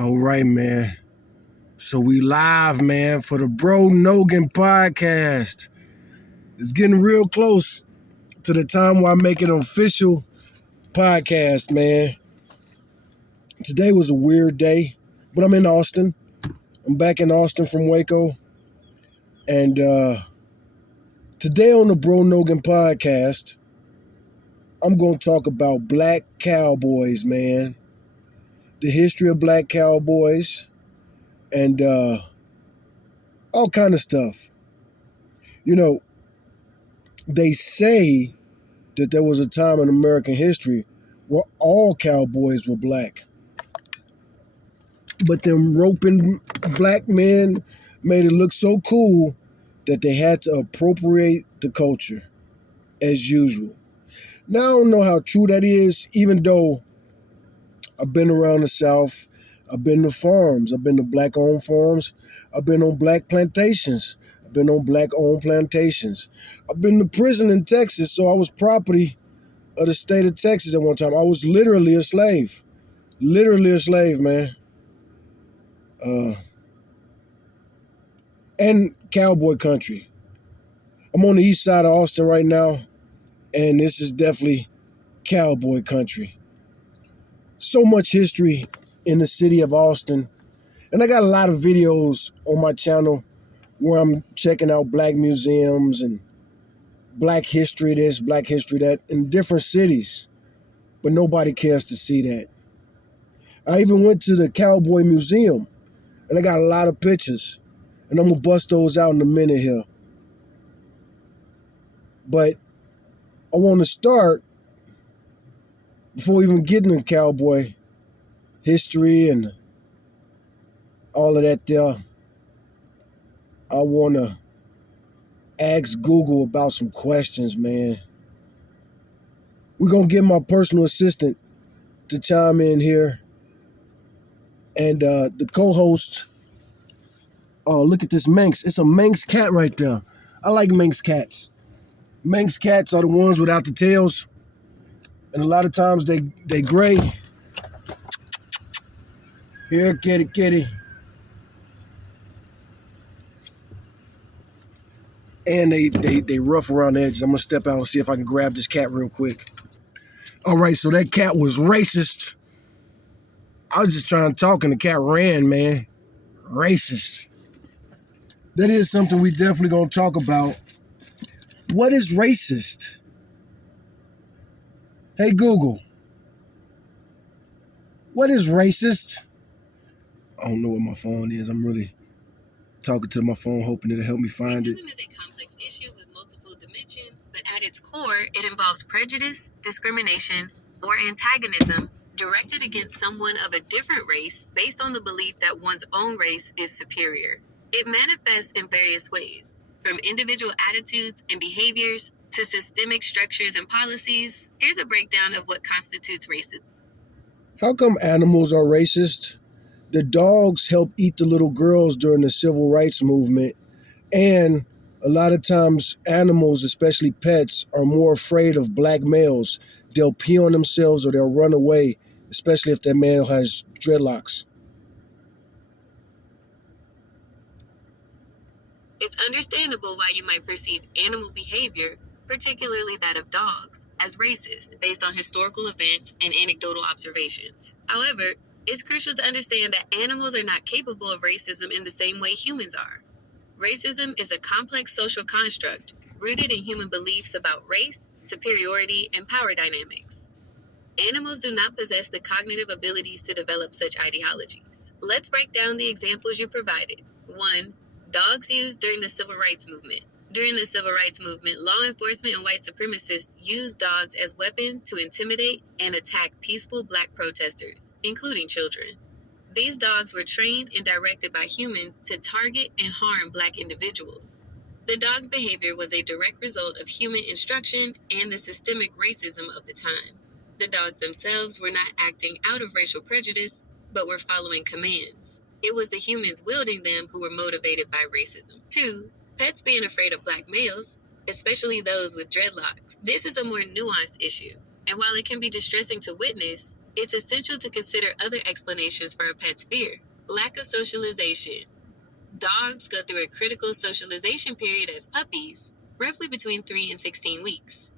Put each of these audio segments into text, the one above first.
All right, man. So we live, man, for the Bro Nogan podcast. It's getting real close to the time where I make it an official podcast, man. Today was a weird day, but I'm in Austin. I'm back in Austin from Waco. And today on the Bro Nogan podcast, I'm going to talk about black cowboys, man. The history of black cowboys and all kind of stuff. You know, they say that there was a time in American history where all cowboys were black. But them roping black men made it look so cool that they had to appropriate the culture as usual. Now, I don't know how true that is, even though I've been around the South. I've been to farms. I've been to black-owned farms. I've been on black plantations. I've been on black-owned plantations. I've been to prison in Texas, so I was property of the state of Texas at one time. I was literally a slave. Literally a slave, man. And cowboy country. I'm on the east side of Austin right now, and this is definitely cowboy country. So much history in the city of Austin. And I got a lot of videos on my channel where I'm checking out black museums and black history this, black history that in different cities. But nobody cares to see that. I even went to the Cowboy Museum, and I got a lot of pictures. And I'm going to bust those out in a minute here. But I want to start, before even getting to cowboy history and all of that there, I want to ask Google about some questions, man. We're going to get my personal assistant to chime in here. And the co-host, oh, look at this Manx. It's a Manx cat right there. I like Manx cats. Manx cats are the ones without the tails. And a lot of times they gray. Here, kitty, kitty. And they rough around the edges. I'm going to step out and see if I can grab this cat real quick. All right, so that cat was racist. I was just trying to talk and the cat ran, man. Racist. That is something we definitely going to talk about. What is racist? Hey, Google. What is racist? I don't know what my phone is. I'm really talking to my phone, hoping it'll help me find it. Racism is a complex issue with multiple dimensions, but at its core, it involves prejudice, discrimination, or antagonism directed against someone of a different race based on the belief that one's own race is superior. It manifests in various ways, from individual attitudes and behaviors to systemic structures and policies. Here's a breakdown of what constitutes racism. How come animals are racist? The dogs helped eat the little girls during the civil rights movement. And a lot of times animals, especially pets, are more afraid of black males. They'll pee on themselves or they'll run away, especially if that male has dreadlocks. It's understandable why you might perceive animal behavior, particularly that of dogs, as racist based on historical events and anecdotal observations. However, it's crucial to understand that animals are not capable of racism in the same way humans are. Racism is a complex social construct rooted in human beliefs about race, superiority, and power dynamics. Animals do not possess the cognitive abilities to develop such ideologies. Let's break down the examples you provided. 1. Dogs used during the civil rights movement. During the civil rights movement, law enforcement and white supremacists used dogs as weapons to intimidate and attack peaceful black protesters, including children. These dogs were trained and directed by humans to target and harm black individuals. The dog's behavior was a direct result of human instruction and the systemic racism of the time. The dogs themselves were not acting out of racial prejudice, but were following commands. It was the humans wielding them who were motivated by racism. 2. Pets being afraid of black males, especially those with dreadlocks. This is a more nuanced issue, and while it can be distressing to witness, It's essential to consider other explanations for a pet's fear. Lack of socialization. Dogs go through a critical socialization period as puppies, roughly between 3 and 16 weeks.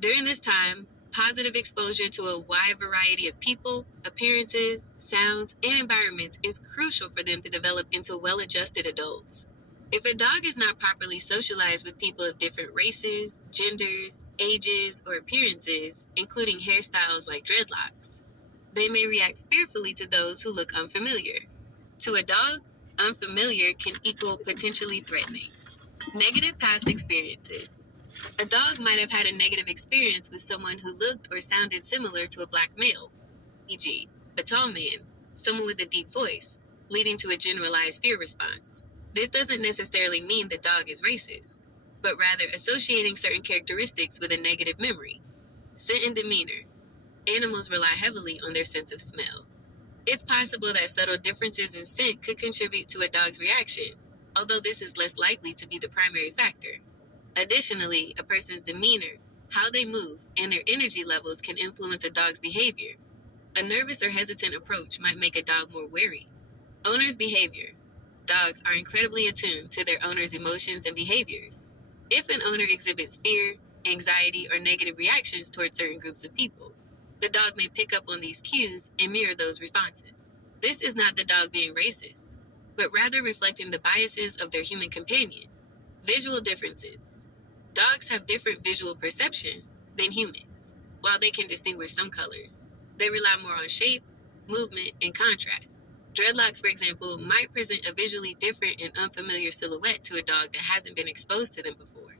During this time, positive exposure to a wide variety of people, appearances, sounds, and environments is crucial for them to develop into well-adjusted adults. If a dog is not properly socialized with people of different races, genders, ages, or appearances, including hairstyles like dreadlocks, they may react fearfully to those who look unfamiliar. To a dog, unfamiliar can equal potentially threatening. Negative past experiences. A dog might have had a negative experience with someone who looked or sounded similar to a black male, e.g., a tall man, someone with a deep voice, leading to a generalized fear response. This doesn't necessarily mean the dog is racist, but rather associating certain characteristics with a negative memory. Scent and demeanor. Animals rely heavily on their sense of smell. It's possible that subtle differences in scent could contribute to a dog's reaction, although this is less likely to be the primary factor. Additionally, a person's demeanor, how they move, and their energy levels can influence a dog's behavior. A nervous or hesitant approach might make a dog more wary. Owner's behavior. Dogs are incredibly attuned to their owner's emotions and behaviors. If an owner exhibits fear, anxiety, or negative reactions toward certain groups of people, the dog may pick up on these cues and mirror those responses. This is not the dog being racist, but rather reflecting the biases of their human companion. Visual differences. Dogs have different visual perception than humans. While they can distinguish some colors, they rely more on shape, movement, and contrast. Dreadlocks, for example, might present a visually different and unfamiliar silhouette to a dog that hasn't been exposed to them before.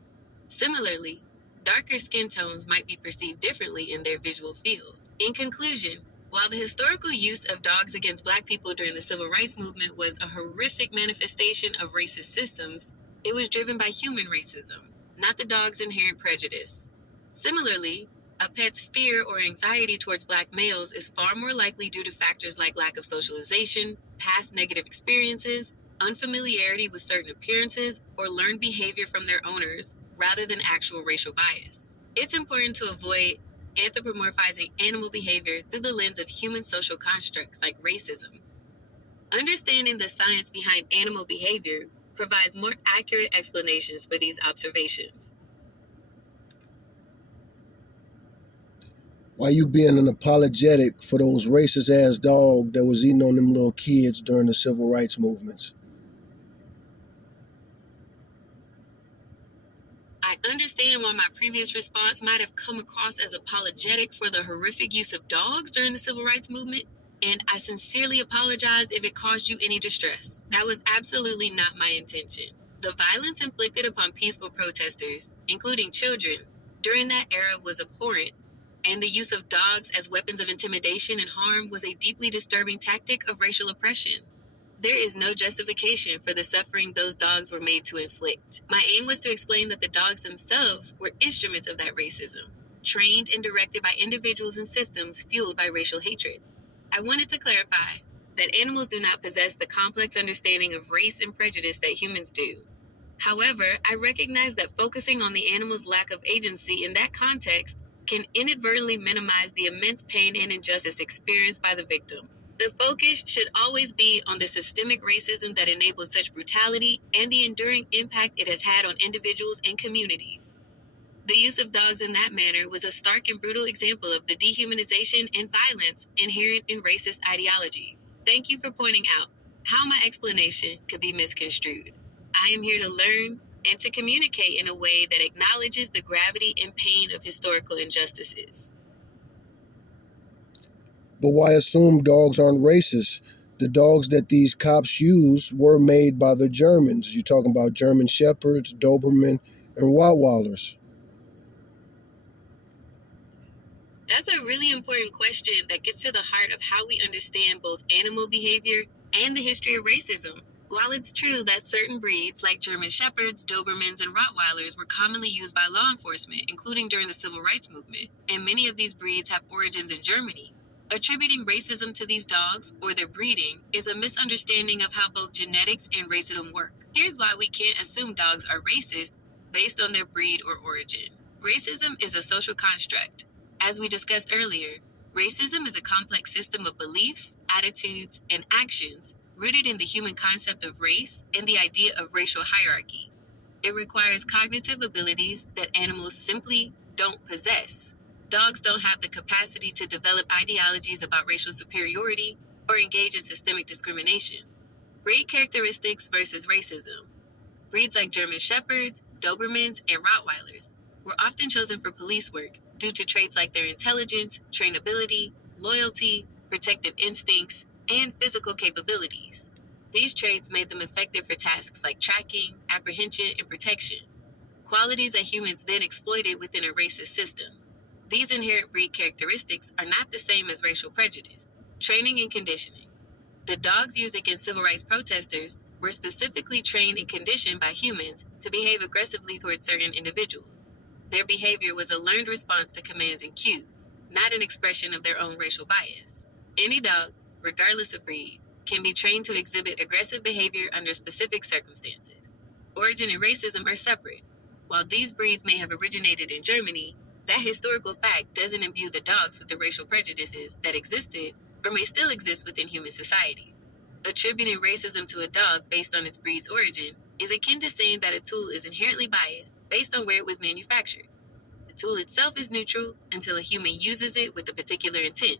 Similarly, darker skin tones might be perceived differently in their visual field. In conclusion, while the historical use of dogs against Black people during the Civil Rights Movement was a horrific manifestation of racist systems, it was driven by human racism, not the dog's inherent prejudice. Similarly, a pet's fear or anxiety towards Black males is far more likely due to factors like lack of socialization, past negative experiences, unfamiliarity with certain appearances, or learned behavior from their owners, rather than actual racial bias. It's important to avoid anthropomorphizing animal behavior through the lens of human social constructs like racism. Understanding the science behind animal behavior provides more accurate explanations for these observations. Why you being an apologetic for those racist ass dog that was eating on them little kids during the civil rights movements? I understand why my previous response might have come across as apologetic for the horrific use of dogs during the civil rights movement, and I sincerely apologize if it caused you any distress. That was absolutely not my intention. The violence inflicted upon peaceful protesters, including children, during that era was abhorrent, and the use of dogs as weapons of intimidation and harm was a deeply disturbing tactic of racial oppression. There is no justification for the suffering those dogs were made to inflict. My aim was to explain that the dogs themselves were instruments of that racism, trained and directed by individuals and systems fueled by racial hatred. I wanted to clarify that animals do not possess the complex understanding of race and prejudice that humans do. However, I recognize that focusing on the animal's lack of agency in that context can inadvertently minimize the immense pain and injustice experienced by the victims. The focus should always be on the systemic racism that enables such brutality and the enduring impact it has had on individuals and communities. The use of dogs in that manner was a stark and brutal example of the dehumanization and violence inherent in racist ideologies. Thank you for pointing out how my explanation could be misconstrued. I am here to learn and to communicate in a way that acknowledges the gravity and pain of historical injustices. But why assume dogs aren't racist? The dogs that these cops use were made by the Germans. You're talking about German Shepherds, Doberman, and Rottweilers. That's a really important question that gets to the heart of how we understand both animal behavior and the history of racism. While it's true that certain breeds, like German Shepherds, Dobermans, and Rottweilers, were commonly used by law enforcement, including during the Civil Rights Movement, and many of these breeds have origins in Germany, attributing racism to these dogs or their breeding is a misunderstanding of how both genetics and racism work. Here's why we can't assume dogs are racist based on their breed or origin. Racism is a social construct. As we discussed earlier, Racism is a complex system of beliefs, attitudes, and actions rooted in the human concept of race and the idea of racial hierarchy. It requires cognitive abilities that animals simply don't possess. Dogs don't have the capacity to develop ideologies about racial superiority or engage in systemic discrimination. Breed characteristics versus racism. Breeds like German Shepherds, Dobermans, and Rottweilers were often chosen for police work due to traits like their intelligence, trainability, loyalty, protective instincts, and physical capabilities. These traits made them effective for tasks like tracking, apprehension, and protection, qualities that humans then exploited within a racist system. These inherent breed characteristics are not the same as racial prejudice. Training and conditioning. The dogs used against civil rights protesters were specifically trained and conditioned by humans to behave aggressively towards certain individuals. Their behavior was a learned response to commands and cues, not an expression of their own racial bias. Any dog, regardless of breed, can be trained to exhibit aggressive behavior under specific circumstances. Origin and racism are separate. While these breeds may have originated in Germany, that historical fact doesn't imbue the dogs with the racial prejudices that existed or may still exist within human societies. Attributing racism to a dog based on its breed's origin is akin to saying that a tool is inherently biased based on where it was manufactured. The tool itself is neutral until a human uses it with a particular intent.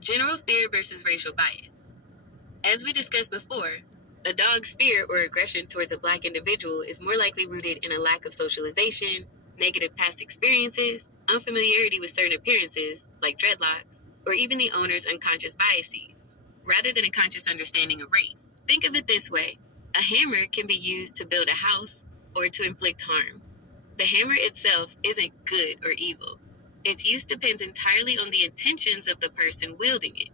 General fear versus racial bias. As we discussed before, a dog's fear or aggression towards a Black individual is more likely rooted in a lack of socialization, negative past experiences, unfamiliarity with certain appearances, like dreadlocks, or even the owner's unconscious biases, rather than a conscious understanding of race. Think of it this way: a hammer can be used to build a house or to inflict harm. The hammer itself isn't good or evil. Its use depends entirely on the intentions of the person wielding it.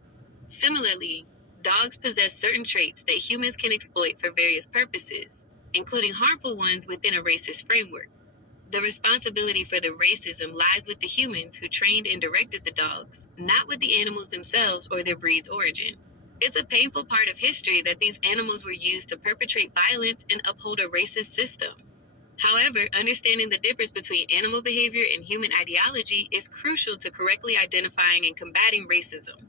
Similarly, dogs possess certain traits that humans can exploit for various purposes, including harmful ones within a racist framework. The responsibility for the racism lies with the humans who trained and directed the dogs, not with the animals themselves or their breed's origin. It's a painful part of history that these animals were used to perpetrate violence and uphold a racist system. However, understanding the difference between animal behavior and human ideology is crucial to correctly identifying and combating racism.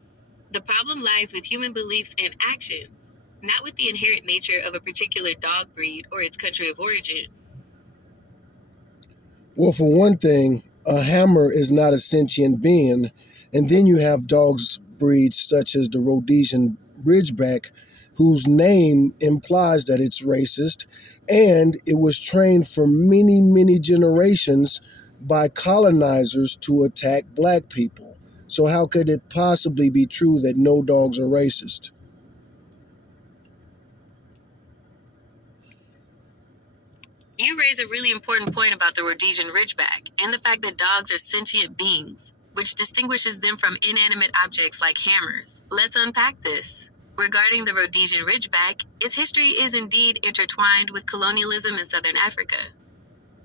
The problem lies with human beliefs and actions, not with the inherent nature of a particular dog breed or its country of origin. Well, for one thing, a hammer is not a sentient being, and then you have dogs breeds such as the Rhodesian Ridgeback, whose name implies that it's racist, and it was trained for many, many generations by colonizers to attack Black people. So how could it possibly be true that no dogs are racist? You raise a really important point about the Rhodesian Ridgeback and the fact that dogs are sentient beings, which distinguishes them from inanimate objects like hammers. Let's unpack this. Regarding the Rhodesian Ridgeback, its history is indeed intertwined with colonialism in southern Africa.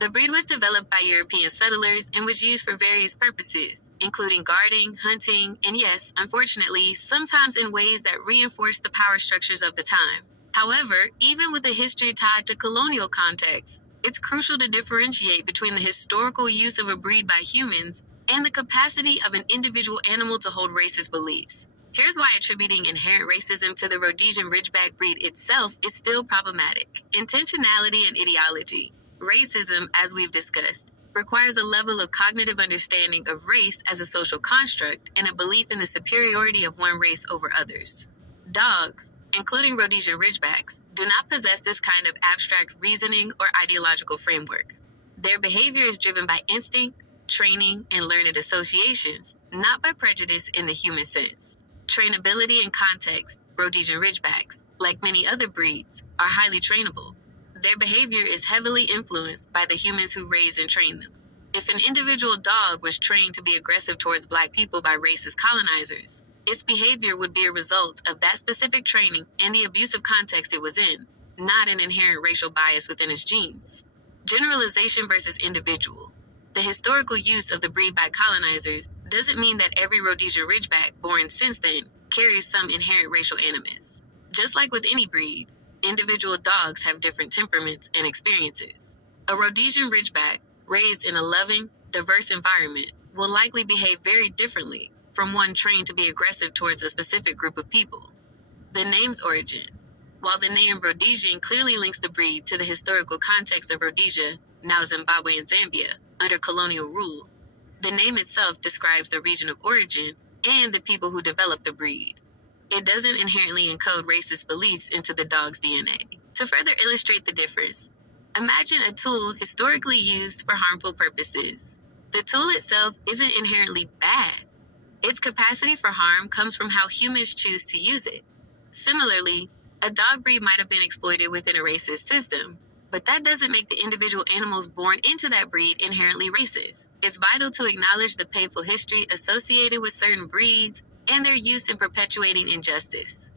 The breed was developed by European settlers and was used for various purposes, including guarding, hunting, and yes, unfortunately, sometimes in ways that reinforced the power structures of the time. However, even with a history tied to colonial contexts, it's crucial to differentiate between the historical use of a breed by humans and the capacity of an individual animal to hold racist beliefs. Here's why attributing inherent racism to the Rhodesian Ridgeback breed itself is still problematic. Intentionality and ideology. Racism, as we've discussed, requires a level of cognitive understanding of race as a social construct and a belief in the superiority of one race over others. Dogs, including Rhodesian Ridgebacks, do not possess this kind of abstract reasoning or ideological framework. Their behavior is driven by instinct, training, and learned associations, not by prejudice in the human sense. Trainability and context. Rhodesian Ridgebacks, like many other breeds, are highly trainable. Their behavior is heavily influenced by the humans who raise and train them. If an individual dog was trained to be aggressive towards Black people by racist colonizers, its behavior would be a result of that specific training and the abusive context it was in, not an inherent racial bias within its genes. Generalization versus individual. The historical use of the breed by colonizers doesn't mean that every Rhodesian Ridgeback born since then carries some inherent racial animus. Just like with any breed, individual dogs have different temperaments and experiences. A Rhodesian Ridgeback, raised in a loving, diverse environment, will likely behave very differently from one trained to be aggressive towards a specific group of people. The name's origin. While the name Rhodesian clearly links the breed to the historical context of Rhodesia, now Zimbabwe and Zambia, under colonial rule, the name itself describes the region of origin and the people who developed the breed. It doesn't inherently encode racist beliefs into the dog's DNA. To further illustrate the difference, imagine a tool historically used for harmful purposes. The tool itself isn't inherently bad. Its capacity for harm comes from how humans choose to use it. Similarly, a dog breed might have been exploited within a racist system, but that doesn't make the individual animals born into that breed inherently racist. It's vital to acknowledge the painful history associated with certain breeds and their use in perpetuating injustice.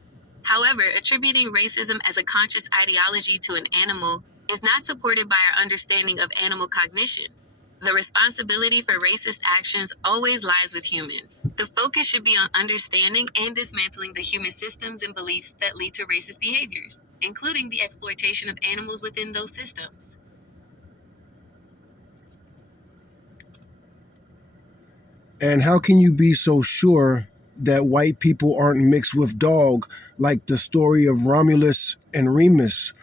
However, attributing racism as a conscious ideology to an animal is not supported by our understanding of animal cognition. The responsibility for racist actions always lies with humans. The focus should be on understanding and dismantling the human systems and beliefs that lead to racist behaviors, including the exploitation of animals within those systems. And how can you be so sure that white people aren't mixed with dog, like the story of Romulus and Remus,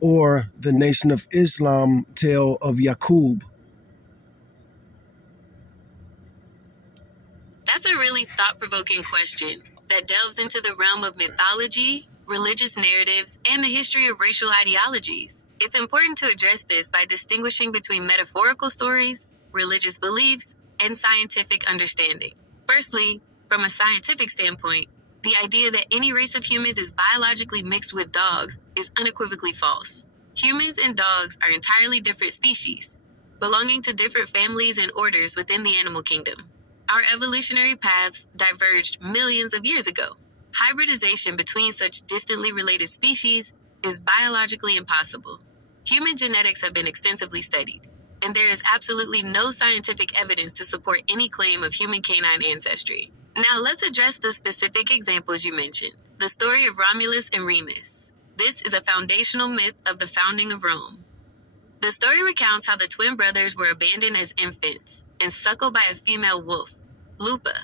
or the Nation of Islam tale of Yaqub? That's a really thought-provoking question that delves into the realm of mythology, religious narratives, and the history of racial ideologies. It's important to address this by distinguishing between metaphorical stories, religious beliefs, and scientific understanding. Firstly, from a scientific standpoint, the idea that any race of humans is biologically mixed with dogs is unequivocally false. Humans and dogs are entirely different species, belonging to different families and orders within the animal kingdom. Our evolutionary paths diverged millions of years ago. Hybridization between such distantly related species is biologically impossible. Human genetics have been extensively studied, and there is absolutely no scientific evidence to support any claim of human canine ancestry. Now let's address the specific examples you mentioned. The story of Romulus and Remus. This is a foundational myth of the founding of Rome. The story recounts how the twin brothers were abandoned as infants and suckled by a female wolf, Lupa.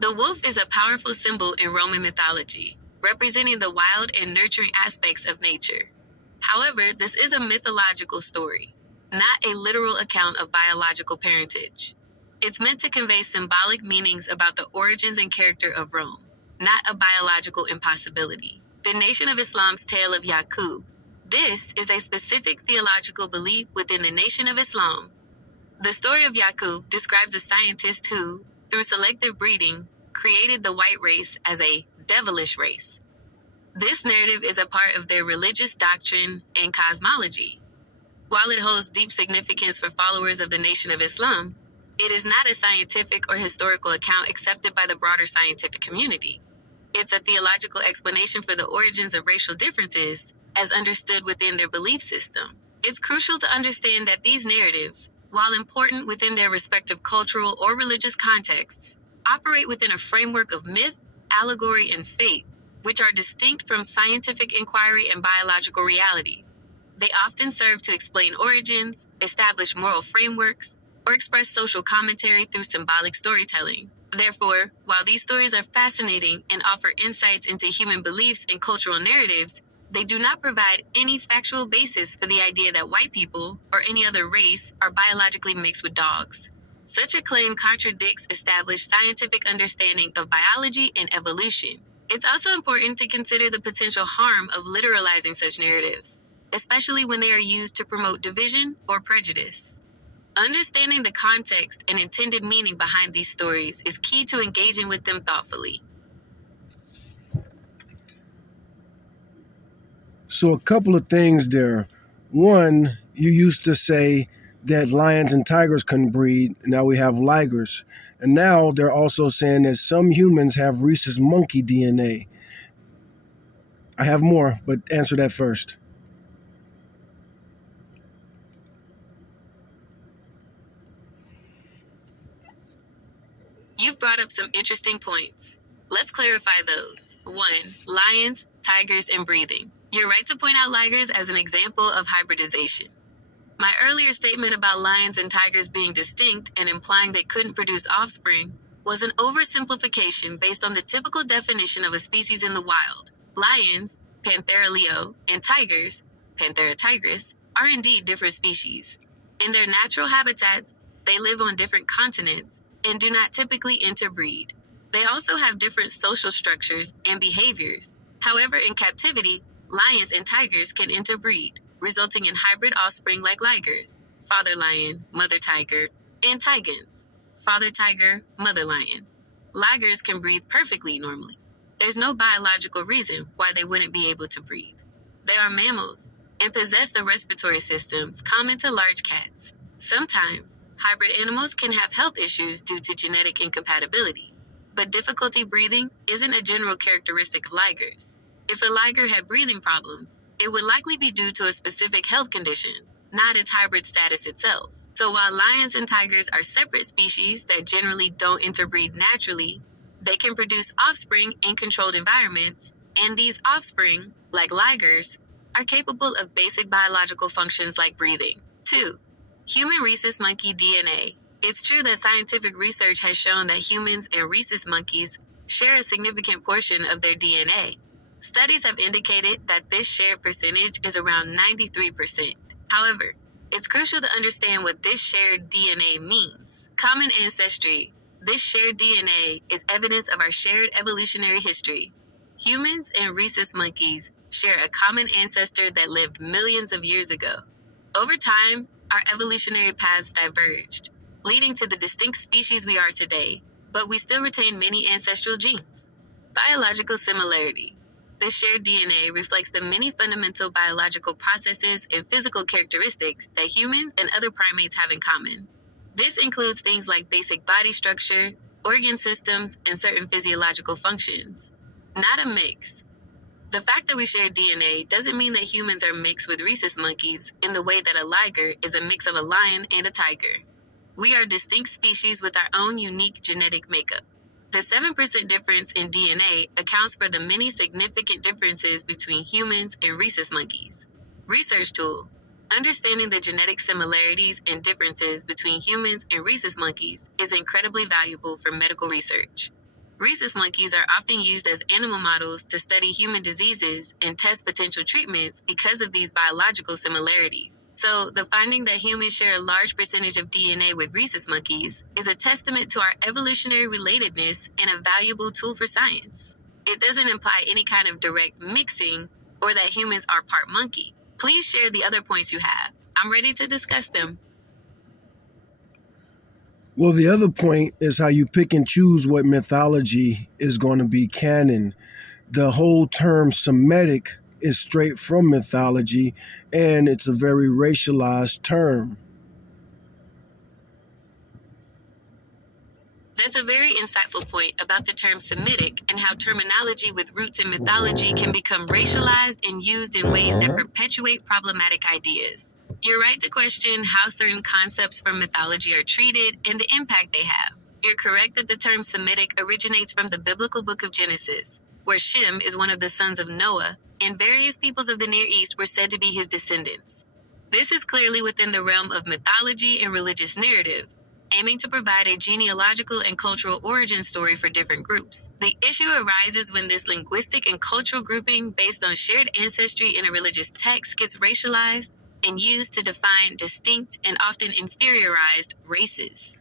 The wolf is a powerful symbol in Roman mythology, representing the wild and nurturing aspects of nature. However, this is a mythological story, not a literal account of biological parentage. It's meant to convey symbolic meanings about the origins and character of Rome, not a biological impossibility. The Nation of Islam's tale of Yaqub. This is a specific theological belief within the Nation of Islam. The story of Yaqub describes a scientist who, through selective breeding, created the white race as a devilish race. This narrative is a part of their religious doctrine and cosmology. While it holds deep significance for followers of the Nation of Islam, it is not a scientific or historical account accepted by the broader scientific community. It's a theological explanation for the origins of racial differences as understood within their belief system. It's crucial to understand that these narratives, while important within their respective cultural or religious contexts, operate within a framework of myth, allegory, and faith, which are distinct from scientific inquiry and biological reality. They often serve to explain origins, establish moral frameworks, or express social commentary through symbolic storytelling. Therefore, while these stories are fascinating and offer insights into human beliefs and cultural narratives, they do not provide any factual basis for the idea that white people, or any other race, are biologically mixed with dogs. Such a claim contradicts established scientific understanding of biology and evolution. It's also important to consider the potential harm of literalizing such narratives, especially when they are used to promote division or prejudice. Understanding the context and intended meaning behind these stories is key to engaging with them thoughtfully. So, a couple of things there. One, you used to say that lions and tigers couldn't breed. Now we have ligers. And now they're also saying that some humans have rhesus monkey DNA. I have more, but answer that first. You've brought up some interesting points. Let's clarify those. 1. Lions, tigers, and breathing. You're right to point out ligers as an example of hybridization. My earlier statement about lions and tigers being distinct and implying they couldn't produce offspring was an oversimplification based on the typical definition of a species in the wild. Lions, Panthera leo, and tigers, Panthera tigris, are indeed different species. In their natural habitats, they live on different continents and do not typically interbreed. They also have different social structures and behaviors. However, in captivity, lions and tigers can interbreed, resulting in hybrid offspring like ligers, father lion, mother tiger, and tigans, father tiger, mother lion. Ligers can breathe perfectly normally. There's no biological reason why they wouldn't be able to breathe. They are mammals and possess the respiratory systems common to large cats. Sometimes, hybrid animals can have health issues due to genetic incompatibility, but difficulty breathing isn't a general characteristic of ligers. If a liger had breathing problems, it would likely be due to a specific health condition, not its hybrid status itself. So while lions and tigers are separate species that generally don't interbreed naturally, they can produce offspring in controlled environments, and these offspring, like ligers, are capable of basic biological functions like breathing. 2. Human rhesus monkey DNA. It's true that scientific research has shown that humans and rhesus monkeys share a significant portion of their DNA. Studies have indicated that this shared percentage is around 93%. However, it's crucial to understand what this shared DNA means. Common ancestry. This shared DNA is evidence of our shared evolutionary history. Humans and rhesus monkeys share a common ancestor that lived millions of years ago. Over time, our evolutionary paths diverged, leading to the distinct species we are today, but we still retain many ancestral genes. Biological similarity. This shared DNA reflects the many fundamental biological processes and physical characteristics that humans and other primates have in common. This includes things like basic body structure, organ systems, and certain physiological functions. Not a mix. The fact that we share DNA doesn't mean that humans are mixed with rhesus monkeys in the way that a liger is a mix of a lion and a tiger. We are distinct species with our own unique genetic makeup. The 7% difference in DNA accounts for the many significant differences between humans and rhesus monkeys. Research tool. Understanding the genetic similarities and differences between humans and rhesus monkeys is incredibly valuable for medical research. Rhesus monkeys are often used as animal models to study human diseases and test potential treatments because of these biological similarities. So, the finding that humans share a large percentage of DNA with rhesus monkeys is a testament to our evolutionary relatedness and a valuable tool for science. It doesn't imply any kind of direct mixing or that humans are part monkey. Please share the other points you have. I'm ready to discuss them. Well, the other point is how you pick and choose what mythology is going to be canon. The whole term Semitic is straight from mythology, and it's a very racialized term. That's a very insightful point about the term Semitic and how terminology with roots in mythology can become racialized and used in ways that perpetuate problematic ideas. You're right to question how certain concepts from mythology are treated and the impact they have. You're correct that the term Semitic originates from the biblical book of Genesis, where Shem is one of the sons of Noah, and various peoples of the Near East were said to be his descendants. This is clearly within the realm of mythology and religious narrative, aiming to provide a genealogical and cultural origin story for different groups. The issue arises when this linguistic and cultural grouping based on shared ancestry in a religious text gets racialized and used to define distinct and often inferiorized races.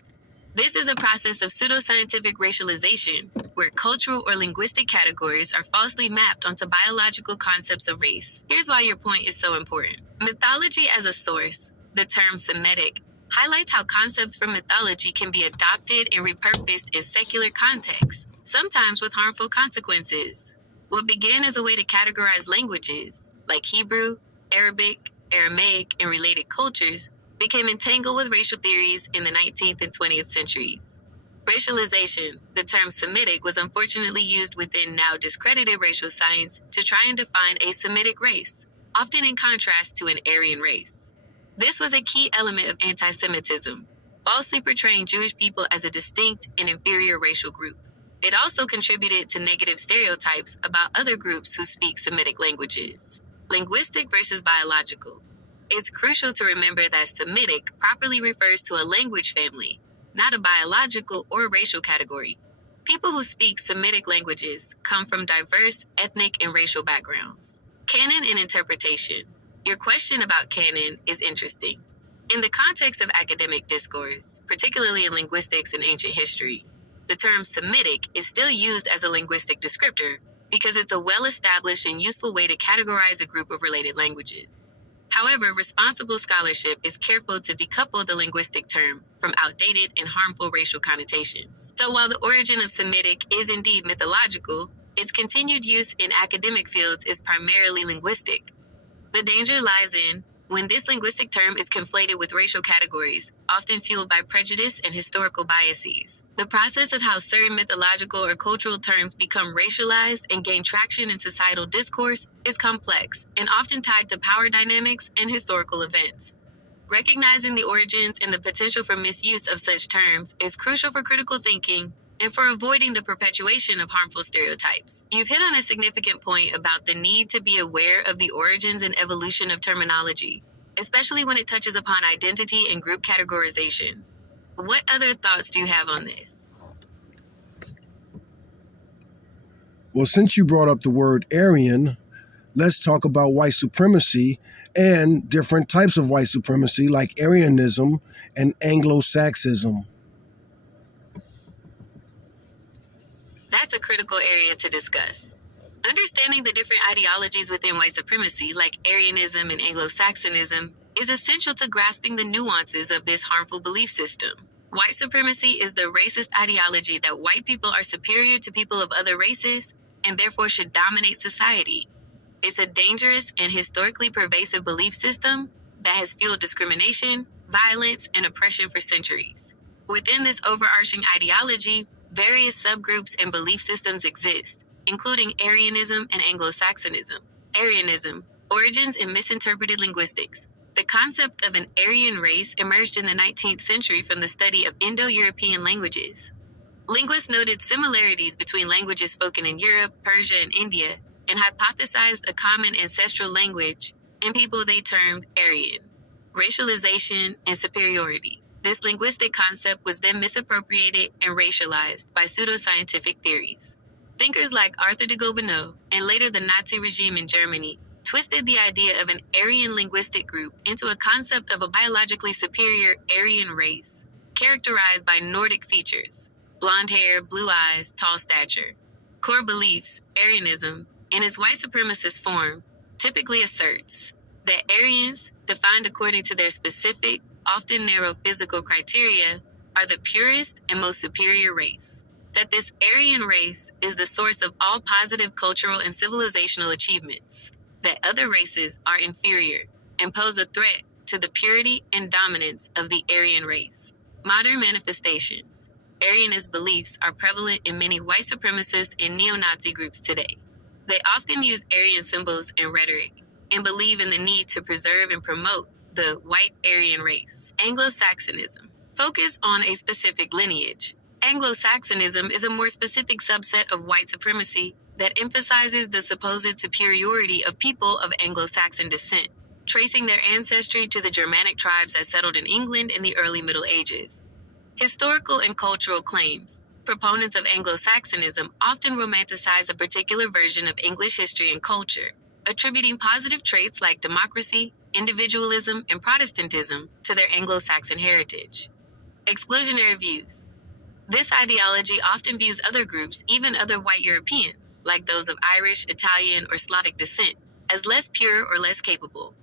This is a process of pseudoscientific racialization, where cultural or linguistic categories are falsely mapped onto biological concepts of race. Here's why your point is so important. Mythology as a source, the term Semitic, highlights how concepts from mythology can be adopted and repurposed in secular contexts, sometimes with harmful consequences. What began as a way to categorize languages, like Hebrew, Arabic, Aramaic, and related cultures, became entangled with racial theories in the 19th and 20th centuries. Racialization, the term Semitic, was unfortunately used within now discredited racial science to try and define a Semitic race, often in contrast to an Aryan race. This was a key element of anti-Semitism, falsely portraying Jewish people as a distinct and inferior racial group. It also contributed to negative stereotypes about other groups who speak Semitic languages. Linguistic versus biological. It's crucial to remember that Semitic properly refers to a language family, not a biological or racial category. People who speak Semitic languages come from diverse ethnic and racial backgrounds. Canon and interpretation. Your question about canon is interesting. In the context of academic discourse, particularly in linguistics and ancient history, the term Semitic is still used as a linguistic descriptor because it's a well-established and useful way to categorize a group of related languages. However, responsible scholarship is careful to decouple the linguistic term from outdated and harmful racial connotations. So while the origin of Semitic is indeed mythological, its continued use in academic fields is primarily linguistic. The danger lies in when this linguistic term is conflated with racial categories, often fueled by prejudice and historical biases. The process of how certain mythological or cultural terms become racialized and gain traction in societal discourse is complex and often tied to power dynamics and historical events. Recognizing the origins and the potential for misuse of such terms is crucial for critical thinking and for avoiding the perpetuation of harmful stereotypes. You've hit on a significant point about the need to be aware of the origins and evolution of terminology, especially when it touches upon identity and group categorization. What other thoughts do you have on this? Well, since you brought up the word Aryan, let's talk about white supremacy and different types of white supremacy like Aryanism and Anglo-Saxism. That's a critical area to discuss. Understanding the different ideologies within white supremacy, like Aryanism and Anglo-Saxonism, is essential to grasping the nuances of this harmful belief system. White supremacy is the racist ideology that white people are superior to people of other races and therefore should dominate society. It's a dangerous and historically pervasive belief system that has fueled discrimination, violence, and oppression for centuries. Within this overarching ideology, various subgroups and belief systems exist, including Aryanism and Anglo-Saxonism. Aryanism, origins in misinterpreted linguistics. The concept of an Aryan race emerged in the 19th century from the study of Indo-European languages. Linguists noted similarities between languages spoken in Europe, Persia, and India, and hypothesized a common ancestral language in people they termed Aryan. Racialization and superiority. This linguistic concept was then misappropriated and racialized by pseudoscientific theories. Thinkers like Arthur de Gobineau and later the Nazi regime in Germany twisted the idea of an Aryan linguistic group into a concept of a biologically superior Aryan race, characterized by Nordic features: blonde hair, blue eyes, tall stature. Core beliefs, Aryanism, in its white supremacist form, typically asserts that Aryans, defined according to their specific, often narrow physical criteria, are the purest and most superior race. That this Aryan race is the source of all positive cultural and civilizational achievements. That other races are inferior and pose a threat to the purity and dominance of the Aryan race. Modern manifestations. Aryanist beliefs are prevalent in many white supremacist and neo-Nazi groups today. They often use Aryan symbols and rhetoric and believe in the need to preserve and promote the white Aryan race. Anglo-Saxonism. Focus on a specific lineage. Anglo-Saxonism is a more specific subset of white supremacy that emphasizes the supposed superiority of people of Anglo-Saxon descent, tracing their ancestry to the Germanic tribes that settled in England in the early Middle Ages. Historical and cultural claims. Proponents of Anglo-Saxonism often romanticize a particular version of English history and culture, attributing positive traits like democracy, individualism, and Protestantism to their Anglo-Saxon heritage. Exclusionary views. This ideology often views other groups, even other white Europeans, like those of Irish, Italian, or Slavic descent, as less pure or less capable.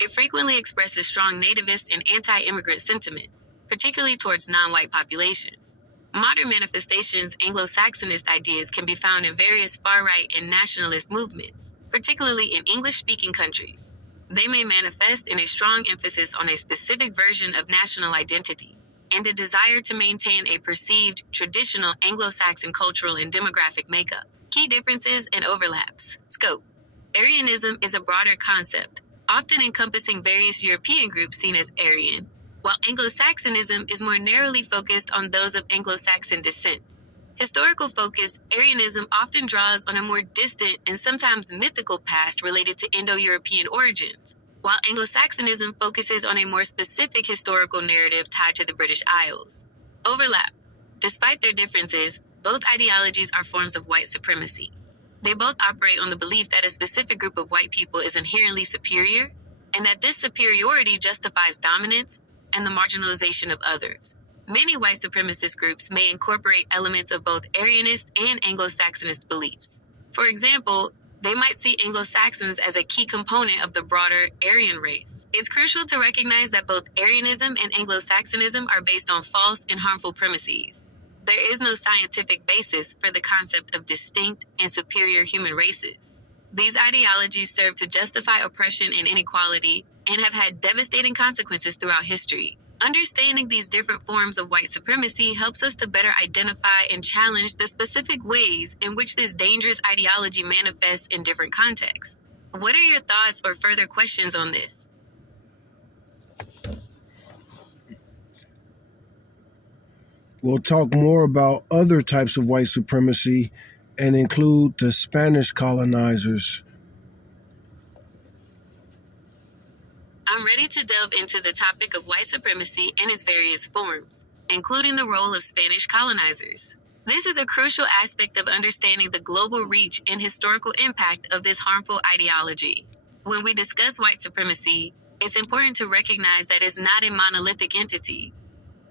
It frequently expresses strong nativist and anti-immigrant sentiments, particularly towards non-white populations. Modern manifestations, Anglo-Saxonist ideas can be found in various far-right and nationalist movements, particularly in English-speaking countries. They may manifest in a strong emphasis on a specific version of national identity and a desire to maintain a perceived, traditional Anglo-Saxon cultural and demographic makeup. Key differences and overlaps. Scope. Aryanism is a broader concept, often encompassing various European groups seen as Aryan, while Anglo-Saxonism is more narrowly focused on those of Anglo-Saxon descent. Historical focus, Aryanism often draws on a more distant and sometimes mythical past related to Indo-European origins, while Anglo-Saxonism focuses on a more specific historical narrative tied to the British Isles. Overlap. Despite their differences, both ideologies are forms of white supremacy. They both operate on the belief that a specific group of white people is inherently superior, and that this superiority justifies dominance and the marginalization of others. Many white supremacist groups may incorporate elements of both Aryanist and Anglo-Saxonist beliefs. For example, they might see Anglo-Saxons as a key component of the broader Aryan race. It's crucial to recognize that both Aryanism and Anglo-Saxonism are based on false and harmful premises. There is no scientific basis for the concept of distinct and superior human races. These ideologies serve to justify oppression and inequality and have had devastating consequences throughout history. Understanding these different forms of white supremacy helps us to better identify and challenge the specific ways in which this dangerous ideology manifests in different contexts. What are your thoughts or further questions on this? We'll talk more about other types of white supremacy and include the Spanish colonizers. I'm ready to delve into the topic of white supremacy and its various forms, including the role of Spanish colonizers. This is a crucial aspect of understanding the global reach and historical impact of this harmful ideology. When we discuss white supremacy, it's important to recognize that it's not a monolithic entity.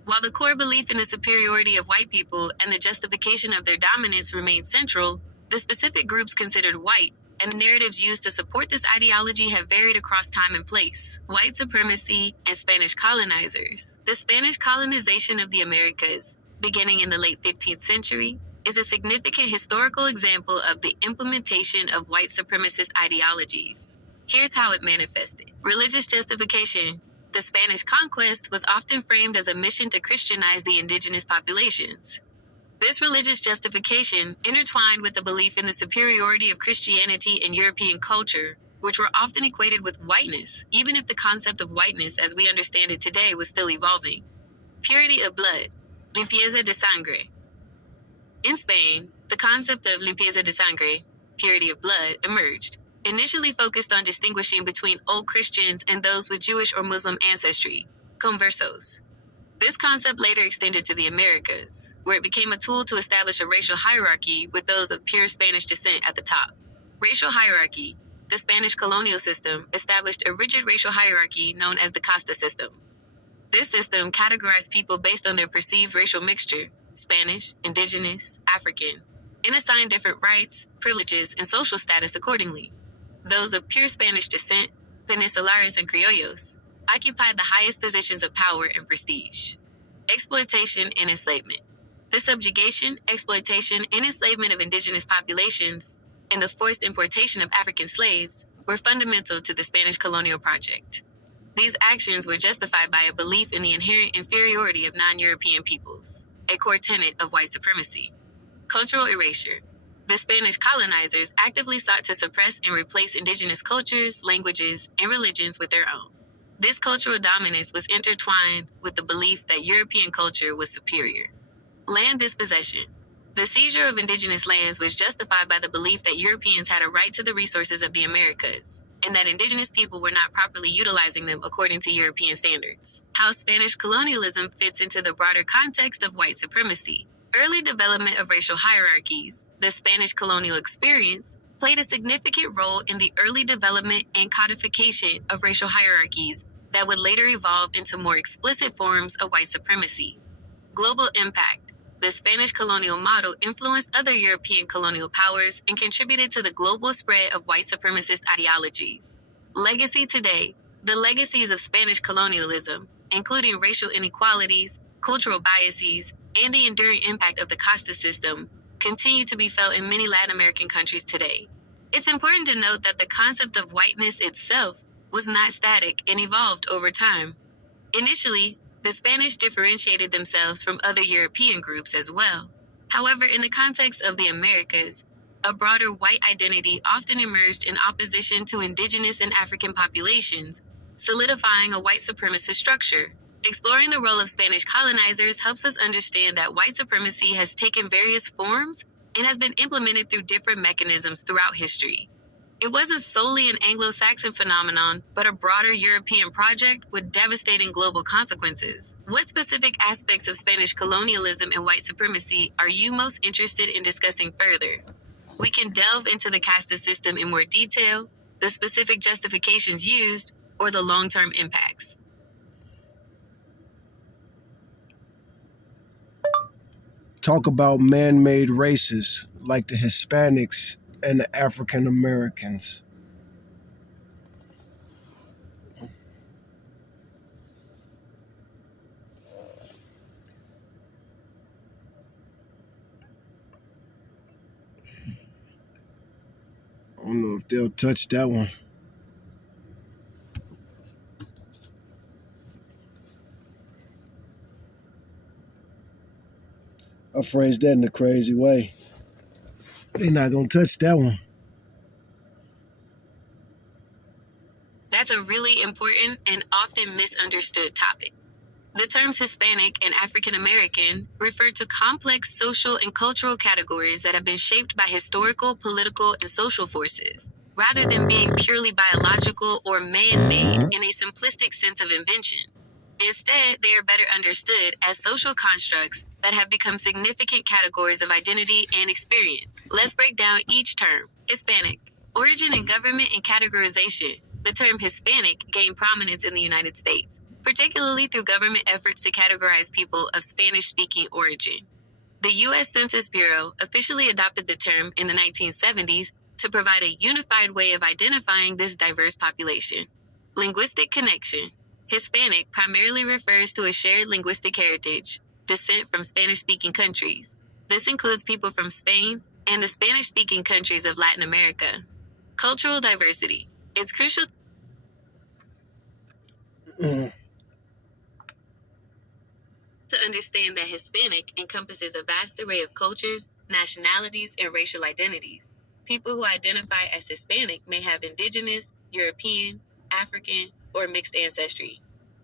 While the core belief in the superiority of white people and the justification of their dominance remain central, the specific groups considered white and the narratives used to support this ideology have varied across time and place. White supremacy and Spanish colonizers. The Spanish colonization of the Americas, beginning in the late 15th century, is a significant historical example of the implementation of white supremacist ideologies. Here's how it manifested. Religious justification. The Spanish conquest was often framed as a mission to Christianize the indigenous populations. This religious justification intertwined with the belief in the superiority of Christianity and European culture, which were often equated with whiteness, even if the concept of whiteness as we understand it today was still evolving. Purity of blood, limpieza de sangre. In Spain, the concept of limpieza de sangre, purity of blood, emerged, initially focused on distinguishing between old Christians and those with Jewish or Muslim ancestry, conversos. This concept later extended to the Americas, where it became a tool to establish a racial hierarchy with those of pure Spanish descent at the top. Racial hierarchy. The Spanish colonial system established a rigid racial hierarchy known as the casta system. This system categorized people based on their perceived racial mixture, Spanish, indigenous, African, and assigned different rights, privileges, and social status accordingly. Those of pure Spanish descent, Peninsulares and Criollos, occupied the highest positions of power and prestige. Exploitation and enslavement. The subjugation, exploitation, and enslavement of indigenous populations and the forced importation of African slaves were fundamental to the Spanish colonial project. These actions were justified by a belief in the inherent inferiority of non-European peoples, a core tenet of white supremacy. Cultural erasure. The Spanish colonizers actively sought to suppress and replace indigenous cultures, languages, and religions with their own. This cultural dominance was intertwined with the belief that European culture was superior. Land dispossession. The seizure of indigenous lands was justified by the belief that Europeans had a right to the resources of the Americas, and that indigenous people were not properly utilizing them according to European standards. How Spanish colonialism fits into the broader context of white supremacy. Early development of racial hierarchies, the Spanish colonial experience, played a significant role in the early development and codification of racial hierarchies that would later evolve into more explicit forms of white supremacy. Global impact. The Spanish colonial model influenced other European colonial powers and contributed to the global spread of white supremacist ideologies. Legacy today. The legacies of Spanish colonialism, including racial inequalities, cultural biases, and the enduring impact of the casta system, continue to be felt in many Latin American countries today. It's important to note that the concept of whiteness itself was not static and evolved over time. Initially, the Spanish differentiated themselves from other European groups as well. However, in the context of the Americas, a broader white identity often emerged in opposition to indigenous and African populations, solidifying a white supremacist structure. Exploring the role of Spanish colonizers helps us understand that white supremacy has taken various forms and has been implemented through different mechanisms throughout history. It wasn't solely an Anglo-Saxon phenomenon, but a broader European project with devastating global consequences. What specific aspects of Spanish colonialism and white supremacy are you most interested in discussing further? We can delve into the casta system in more detail, the specific justifications used, or the long-term impacts. Talk about man-made races like the Hispanics and the African Americans. I don't know if they'll touch that one. I phrased that in a crazy way. They're not gonna touch that one. That's a really important and often misunderstood topic. The terms Hispanic and African American refer to complex social and cultural categories that have been shaped by historical, political, and social forces, rather than being purely biological or man-made in a simplistic sense of invention. Instead, they are better understood as social constructs that have become significant categories of identity and experience. Let's break down each term. Hispanic. Origin in government and categorization. The term Hispanic gained prominence in the United States, particularly through government efforts to categorize people of Spanish-speaking origin. The U.S. Census Bureau officially adopted the term in the 1970s to provide a unified way of identifying this diverse population. Linguistic connection. Hispanic primarily refers to a shared linguistic heritage, descent from Spanish-speaking countries. This includes people from Spain and the Spanish-speaking countries of Latin America. Cultural diversity. It's crucial to understand that Hispanic encompasses a vast array of cultures, nationalities, and racial identities. People who identify as Hispanic may have indigenous, European, African, or mixed ancestry.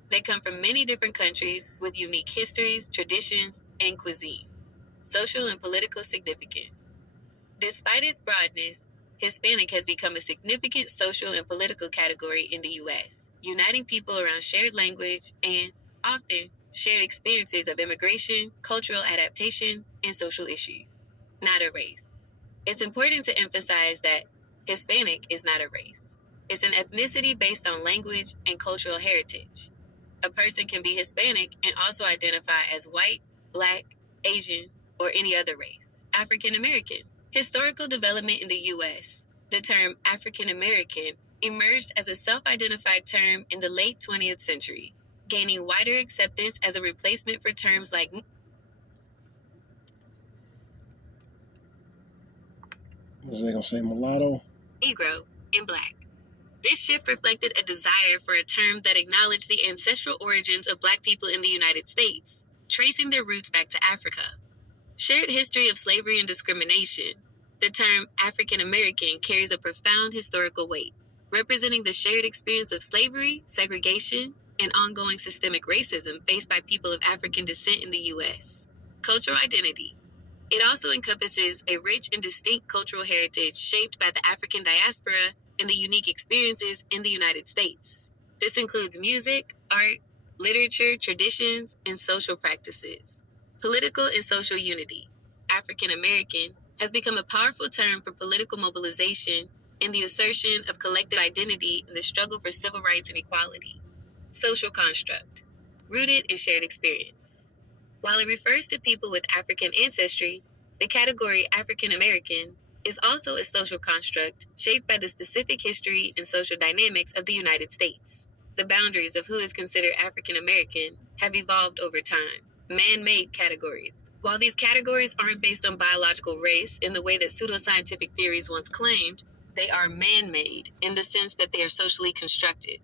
They come from many different countries with unique histories, traditions, and cuisines. Social and political significance. Despite its broadness, Hispanic has become a significant social and political category in the U.S., uniting people around shared language and, often, shared experiences of immigration, cultural adaptation, and social issues. Not a race. It's important to emphasize that Hispanic is not a race. It's an ethnicity based on language and cultural heritage. A person can be Hispanic and also identify as white, black, Asian, or any other race. African American. Historical development in the U.S. The term African American emerged as a self-identified term in the late 20th century, gaining wider acceptance as a replacement for terms like Was they gonna say mulatto? Negro and Black. This shift reflected a desire for a term that acknowledged the ancestral origins of Black people in the United States, tracing their roots back to Africa. Shared history of slavery and discrimination. The term African American carries a profound historical weight, representing the shared experience of slavery, segregation, and ongoing systemic racism faced by people of African descent in the U.S. Cultural identity. It also encompasses a rich and distinct cultural heritage shaped by the African diaspora and the unique experiences in the United States. This includes music, art, literature, traditions, and social practices. Political and social unity. African American has become a powerful term for political mobilization and the assertion of collective identity in the struggle for civil rights and equality. Social construct. Rooted in shared experience. While it refers to people with African ancestry, the category African American is also a social construct shaped by the specific history and social dynamics of the United States. The boundaries of who is considered African American have evolved over time. Man-made categories. While these categories aren't based on biological race in the way that pseudoscientific theories once claimed, they are man-made in the sense that they are socially constructed.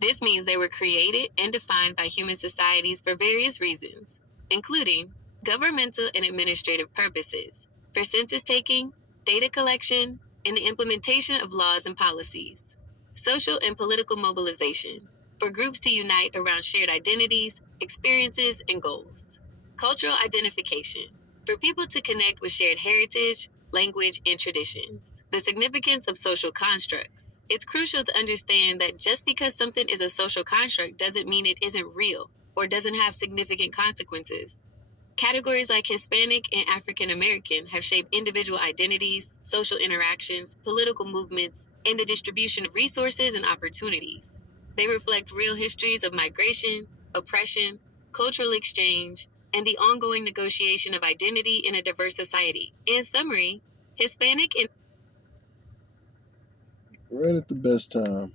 This means they were created and defined by human societies for various reasons, including governmental and administrative purposes, for census taking, data collection, and the implementation of laws and policies. Social and political mobilization, for groups to unite around shared identities, experiences, and goals. Cultural identification, for people to connect with shared heritage, language, and traditions. The significance of social constructs. It's crucial to understand that just because something is a social construct doesn't mean it isn't real or doesn't have significant consequences. Categories like Hispanic and African American have shaped individual identities, social interactions, political movements, and the distribution of resources and opportunities. They reflect real histories of migration, oppression, cultural exchange, and the ongoing negotiation of identity in a diverse society. In summary, Hispanic and Right at the best time.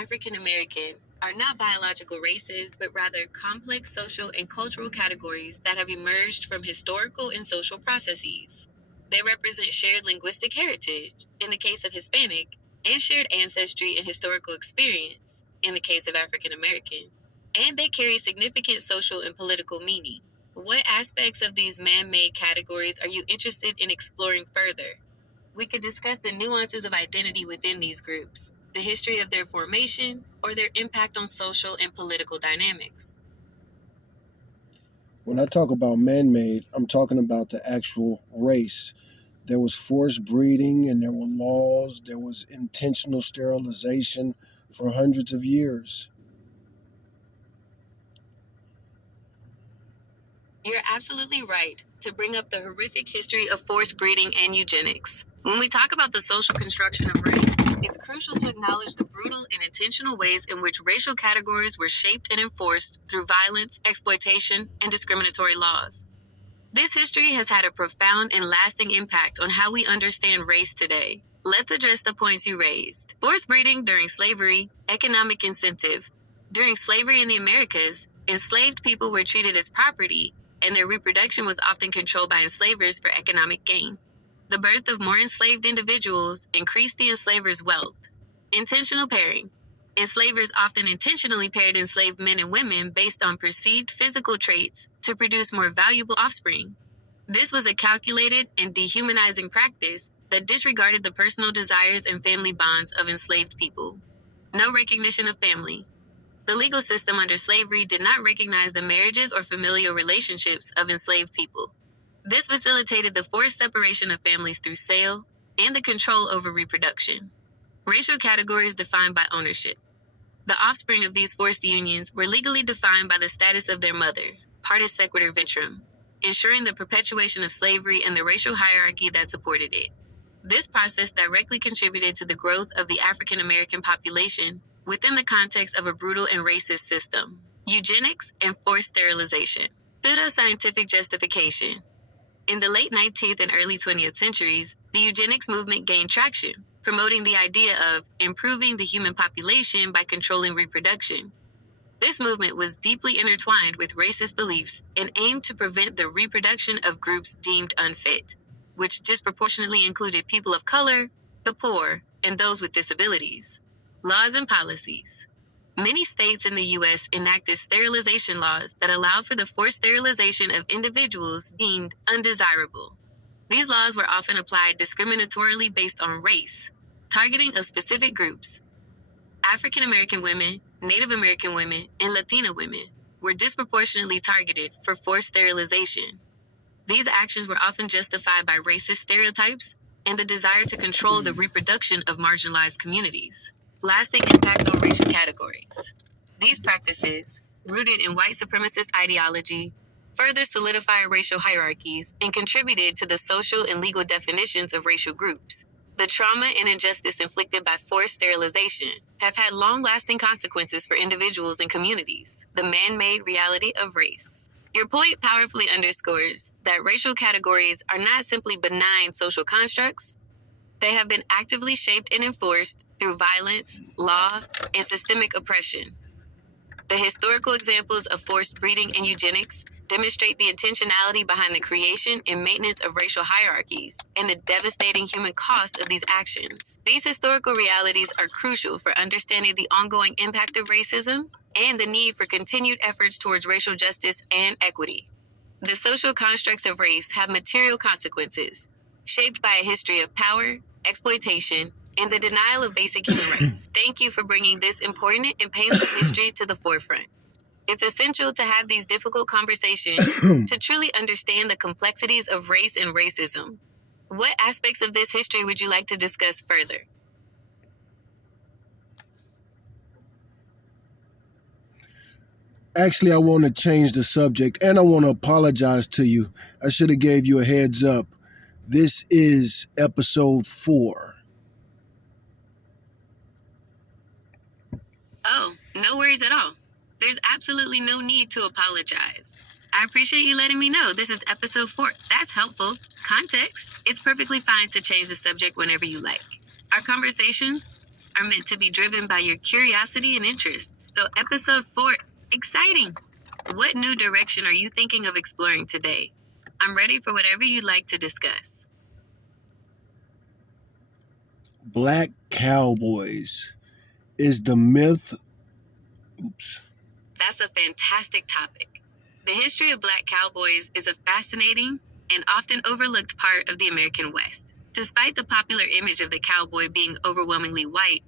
African American are not biological races, but rather complex social and cultural categories that have emerged from historical and social processes. They represent shared linguistic heritage, in the case of Hispanic, and shared ancestry and historical experience, in the case of African American, and they carry significant social and political meaning. What aspects of these man made categories are you interested in exploring further? We could discuss the nuances of identity within these groups, the history of their formation, or their impact on social and political dynamics. When I talk about man-made, I'm talking about the actual race. There was forced breeding and there were laws. There was intentional sterilization for hundreds of years. You're absolutely right to bring up the horrific history of forced breeding and eugenics. When we talk about the social construction of race, it's crucial to acknowledge the brutal and intentional ways in which racial categories were shaped and enforced through violence, exploitation, and discriminatory laws. This history has had a profound and lasting impact on how we understand race today. Let's address the points you raised. Forced breeding during slavery, economic incentive. During slavery in the Americas, enslaved people were treated as property, and their reproduction was often controlled by enslavers for economic gain. The birth of more enslaved individuals increased the enslaver's wealth. Intentional pairing. Enslavers often intentionally paired enslaved men and women based on perceived physical traits to produce more valuable offspring. This was a calculated and dehumanizing practice that disregarded the personal desires and family bonds of enslaved people. No recognition of family. The legal system under slavery did not recognize the marriages or familial relationships of enslaved people. This facilitated the forced separation of families through sale and the control over reproduction. Racial categories defined by ownership. The offspring of these forced unions were legally defined by the status of their mother, partus sequitur ventrum, ensuring the perpetuation of slavery and the racial hierarchy that supported it. This process directly contributed to the growth of the African American population within the context of a brutal and racist system. Eugenics and forced sterilization. Pseudoscientific justification. In the late 19th and early 20th centuries, the eugenics movement gained traction, promoting the idea of improving the human population by controlling reproduction. This movement was deeply intertwined with racist beliefs and aimed to prevent the reproduction of groups deemed unfit, which disproportionately included people of color, the poor, and those with disabilities. Laws and policies. Many states in the U.S. enacted sterilization laws that allowed for the forced sterilization of individuals deemed undesirable. These laws were often applied discriminatorily based on race, targeting of specific groups. African American women, Native American women, and Latina women were disproportionately targeted for forced sterilization. These actions were often justified by racist stereotypes and the desire to control the reproduction of marginalized communities. Lasting impact on racial categories. These practices, rooted in white supremacist ideology, further solidified racial hierarchies and contributed to the social and legal definitions of racial groups. The trauma and injustice inflicted by forced sterilization have had long-lasting consequences for individuals and communities. The man-made reality of race. Your point powerfully underscores that racial categories are not simply benign social constructs. They have been actively shaped and enforced through violence, law, and systemic oppression. The historical examples of forced breeding and eugenics demonstrate the intentionality behind the creation and maintenance of racial hierarchies and the devastating human cost of these actions. These historical realities are crucial for understanding the ongoing impact of racism and the need for continued efforts towards racial justice and equity. The social constructs of race have material consequences, shaped by a history of power, exploitation, and the denial of basic human rights. Thank you for bringing this important and painful history to the forefront. It's essential to have these difficult conversations to truly understand the complexities of race and racism. What aspects of this history would you like to discuss further? Actually, I want to change the subject and I want to apologize to you. I should have gave you a heads up. This is episode 4. Oh, no worries at all. There's absolutely no need to apologize. I appreciate you letting me know this is episode 4. That's helpful. Context. It's perfectly fine to change the subject whenever you like. Our conversations are meant to be driven by your curiosity and interest. So, episode 4, exciting. What new direction are you thinking of exploring today? I'm ready for whatever you'd like to discuss. Black Cowboys. Is the myth. Oops. That's a fantastic topic. The history of Black cowboys is a fascinating and often overlooked part of the American West. Despite the popular image of the cowboy being overwhelmingly white,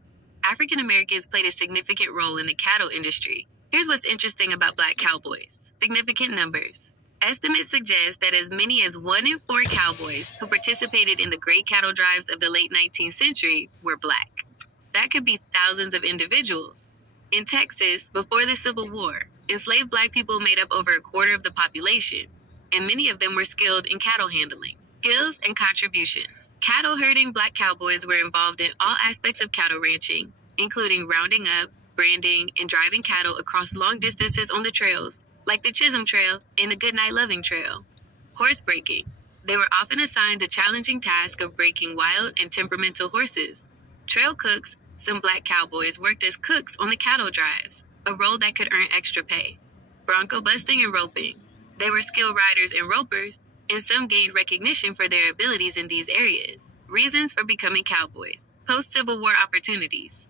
African Americans played a significant role in the cattle industry. Here's what's interesting about Black cowboys: significant numbers. Estimates suggest that as many as 1 in 4 cowboys who participated in the great cattle drives of the late 19th century were Black. That could be thousands of individuals. In Texas, before the Civil War, enslaved Black people made up over a quarter of the population, and many of them were skilled in cattle handling. Skills and contribution. Cattle herding Black cowboys were involved in all aspects of cattle ranching, including rounding up, branding, and driving cattle across long distances on the trails, like the Chisholm Trail and the Goodnight Loving Trail. Horse breaking. They were often assigned the challenging task of breaking wild and temperamental horses. Trail cooks. Some Black cowboys worked as cooks on the cattle drives, a role that could earn extra pay. Bronco busting and roping. They were skilled riders and ropers, and some gained recognition for their abilities in these areas. Reasons for becoming cowboys. Post-Civil War opportunities.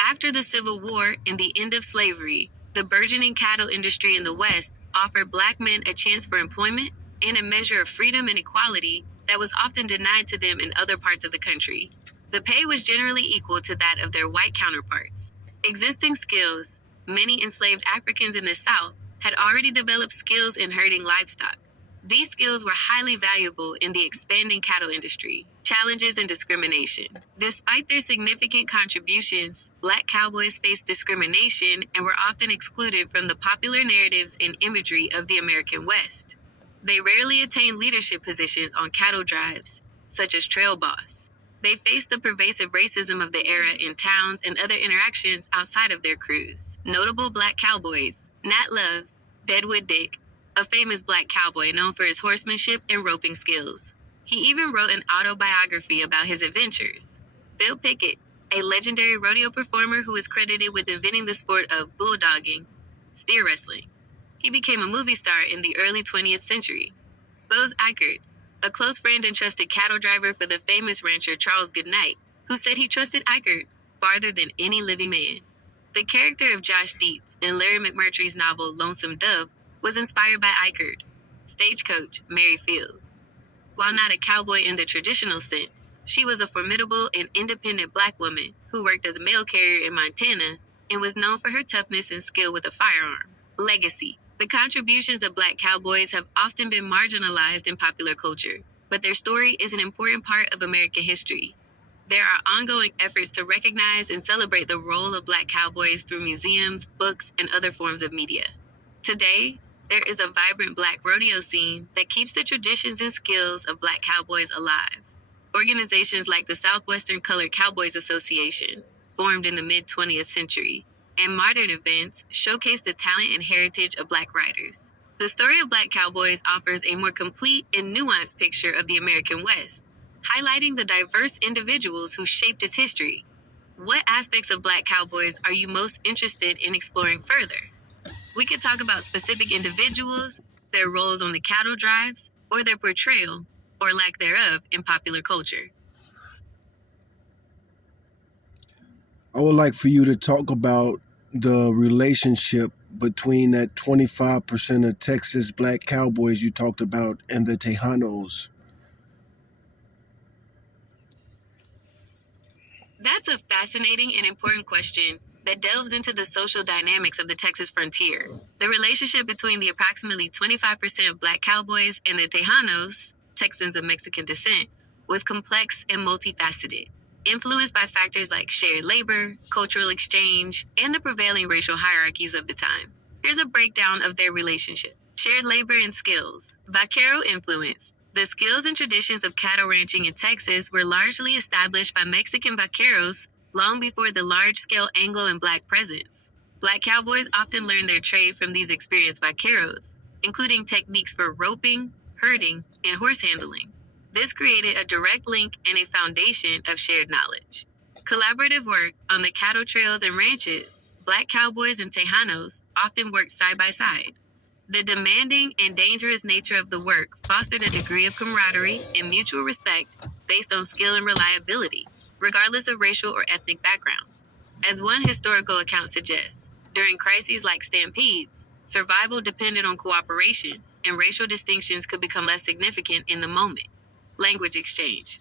After the Civil War and the end of slavery, the burgeoning cattle industry in the West offered Black men a chance for employment and a measure of freedom and equality that was often denied to them in other parts of the country. The pay was generally equal to that of their white counterparts. Existing skills. Many enslaved Africans in the South had already developed skills in herding livestock. These skills were highly valuable in the expanding cattle industry. Challenges and discrimination. Despite their significant contributions, Black cowboys faced discrimination and were often excluded from the popular narratives and imagery of the American West. They rarely attained leadership positions on cattle drives, such as trail boss. They faced the pervasive racism of the era in towns and other interactions outside of their crews. Notable Black cowboys. Nat Love, Deadwood Dick, a famous Black cowboy known for his horsemanship and roping skills. He even wrote an autobiography about his adventures. Bill Pickett, a legendary rodeo performer who is credited with inventing the sport of bulldogging, steer wrestling. He became a movie star in the early 20th century. Bose Eichert, a close friend and trusted cattle driver for the famous rancher Charles Goodnight, who said he trusted Eichert farther than any living man. The character of Josh Dietz in Larry McMurtry's novel Lonesome Dove was inspired by Eichert. Stagecoach Mary Fields. While not a cowboy in the traditional sense, she was a formidable and independent Black woman who worked as a mail carrier in Montana and was known for her toughness and skill with a firearm. Legacy. The contributions of Black cowboys have often been marginalized in popular culture, but their story is an important part of American history. There are ongoing efforts to recognize and celebrate the role of Black cowboys through museums, books, and other forms of media. Today, there is a vibrant Black rodeo scene that keeps the traditions and skills of Black cowboys alive. Organizations like the Southwestern Colored Cowboys Association, formed in the mid-20th century, and modern events showcase the talent and heritage of Black riders. The story of Black cowboys offers a more complete and nuanced picture of the American West, highlighting the diverse individuals who shaped its history. What aspects of Black cowboys are you most interested in exploring further? We could talk about specific individuals, their roles on the cattle drives, or their portrayal, or lack thereof, in popular culture. I would like for you to talk about the relationship between that 25% of Texas Black cowboys you talked about and the Tejanos. That's a fascinating and important question that delves into the social dynamics of the Texas frontier. The relationship between the approximately 25% Black Cowboys and the Tejanos, Texans of Mexican descent, was complex and multifaceted, influenced by factors like shared labor, cultural exchange, and the prevailing racial hierarchies of the time. Here's a breakdown of their relationship. Shared labor and skills. Vaquero influence. The skills and traditions of cattle ranching in Texas were largely established by Mexican vaqueros long before the large-scale Anglo and Black presence. Black cowboys often learned their trade from these experienced vaqueros, including techniques for roping, herding, and horse handling. This created a direct link and a foundation of shared knowledge. Collaborative work on the cattle trails and ranches. Black cowboys and Tejanos often worked side by side. The demanding and dangerous nature of the work fostered a degree of camaraderie and mutual respect based on skill and reliability, regardless of racial or ethnic background. As one historical account suggests, during crises like stampedes, survival depended on cooperation, and racial distinctions could become less significant in the moment. Language exchange.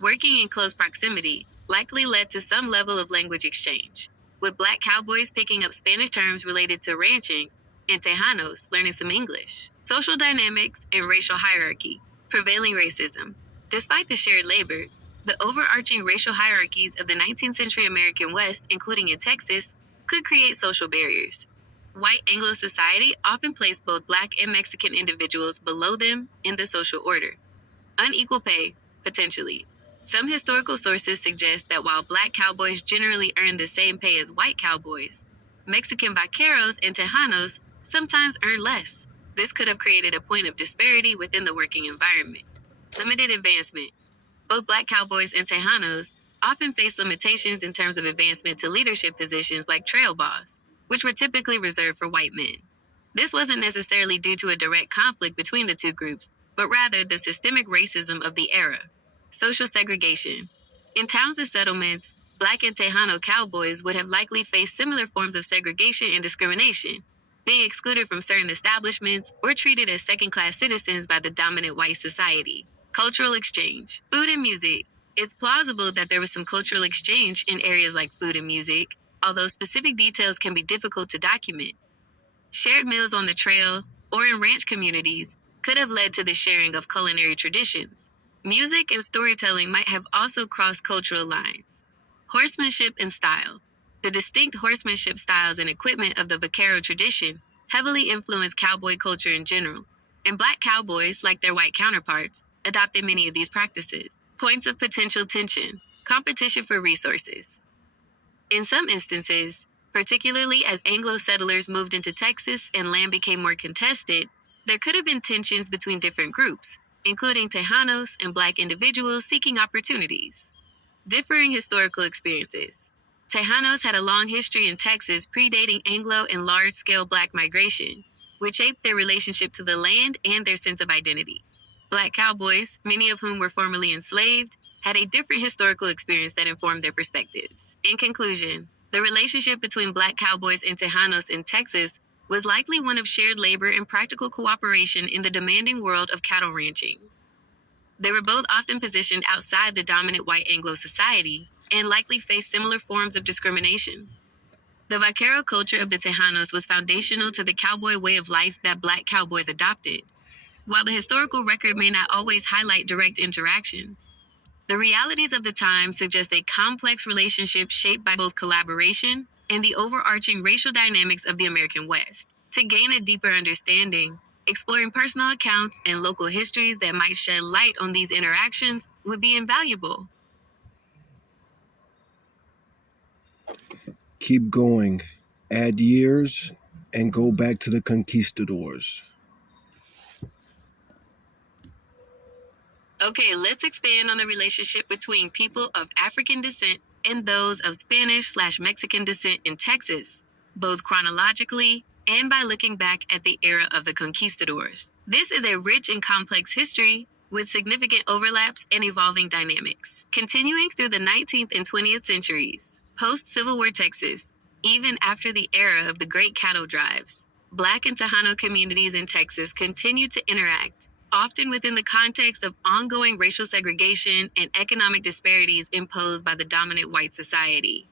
Working in close proximity likely led to some level of language exchange, with Black cowboys picking up Spanish terms related to ranching and Tejanos learning some English. Social dynamics and racial hierarchy. Prevailing racism. Despite the shared labor, the overarching racial hierarchies of the 19th century American West, including in Texas, could create social barriers. White Anglo society often placed both Black and Mexican individuals below them in the social order. Unequal pay, potentially. Some historical sources suggest that while Black cowboys generally earned the same pay as white cowboys, Mexican vaqueros and Tejanos sometimes earned less. This could have created a point of disparity within the working environment. Limited advancement. Both Black cowboys and Tejanos often faced limitations in terms of advancement to leadership positions like trail boss, which were typically reserved for white men. This wasn't necessarily due to a direct conflict between the two groups, but rather the systemic racism of the era. Social segregation. In towns and settlements, Black and Tejano cowboys would have likely faced similar forms of segregation and discrimination, being excluded from certain establishments or treated as second-class citizens by the dominant white society. Cultural exchange. Food and music. It's plausible that there was some cultural exchange in areas like food and music, although specific details can be difficult to document. Shared meals on the trail or in ranch communities could have led to the sharing of culinary traditions. Music and storytelling might have also crossed cultural lines. Horsemanship and style. The distinct horsemanship styles and equipment of the vaquero tradition heavily influenced cowboy culture in general, and Black cowboys, like their white counterparts, adopted many of these practices. Points of potential tension. Competition for resources. In some instances, particularly as Anglo settlers moved into Texas and land became more contested, there could have been tensions between different groups, including Tejanos and Black individuals seeking opportunities. Differing historical experiences. Tejanos had a long history in Texas predating Anglo and large-scale Black migration, which shaped their relationship to the land and their sense of identity. Black cowboys, many of whom were formerly enslaved, had a different historical experience that informed their perspectives. In conclusion, the relationship between Black cowboys and Tejanos in Texas was likely one of shared labor and practical cooperation in the demanding world of cattle ranching. They were both often positioned outside the dominant white Anglo society and likely faced similar forms of discrimination. The vaquero culture of the Tejanos was foundational to the cowboy way of life that Black cowboys adopted. While the historical record may not always highlight direct interactions, the realities of the time suggest a complex relationship shaped by both collaboration and the overarching racial dynamics of the American West. To gain a deeper understanding, exploring personal accounts and local histories that might shed light on these interactions would be invaluable. Keep going. Add years and go back to the conquistadors. Okay, let's expand on the relationship between people of African descent and those of Spanish/Mexican descent in Texas, both chronologically and by looking back at the era of the conquistadors. This is a rich and complex history with significant overlaps and evolving dynamics. Continuing through the 19th and 20th centuries, post-Civil War Texas, even after the era of the Great Cattle Drives, Black and Tejano communities in Texas continued to interact, often within the context of ongoing racial segregation and economic disparities imposed by the dominant white society.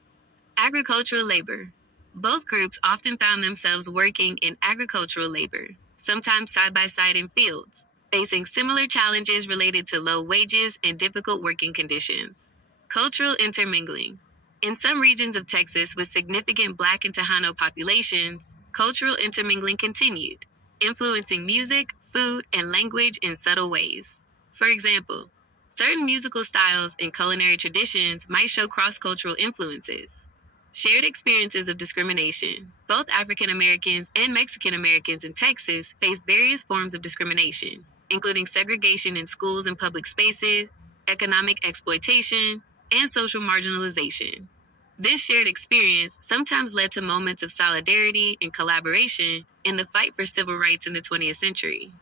Agricultural labor. Both groups often found themselves working in agricultural labor, sometimes side by side in fields, facing similar challenges related to low wages and difficult working conditions. Cultural intermingling. In some regions of Texas with significant Black and Tejano populations, cultural intermingling continued, influencing music, food, and language in subtle ways. For example, certain musical styles and culinary traditions might show cross cultural influences. Shared experiences of discrimination. Both African Americans and Mexican Americans in Texas face various forms of discrimination, including segregation in schools and public spaces, economic exploitation, and social marginalization. This shared experience sometimes led to moments of solidarity and collaboration in the fight for civil rights in the 20th century.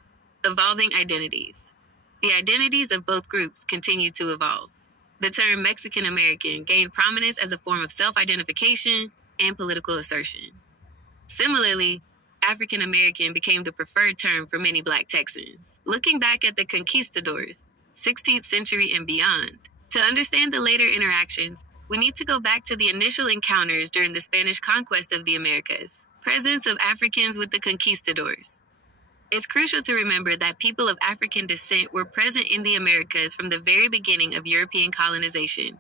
Evolving identities. The identities of both groups continue to evolve. The term Mexican American gained prominence as a form of self identification and political assertion. Similarly, African American became the preferred term for many Black Texans. Looking back at the conquistadors, 16th century and beyond, to understand the later interactions, we need to go back to the initial encounters during the Spanish conquest of the Americas. Presence of Africans with the conquistadors. It's crucial to remember that people of African descent were present in the Americas from the very beginning of European colonization.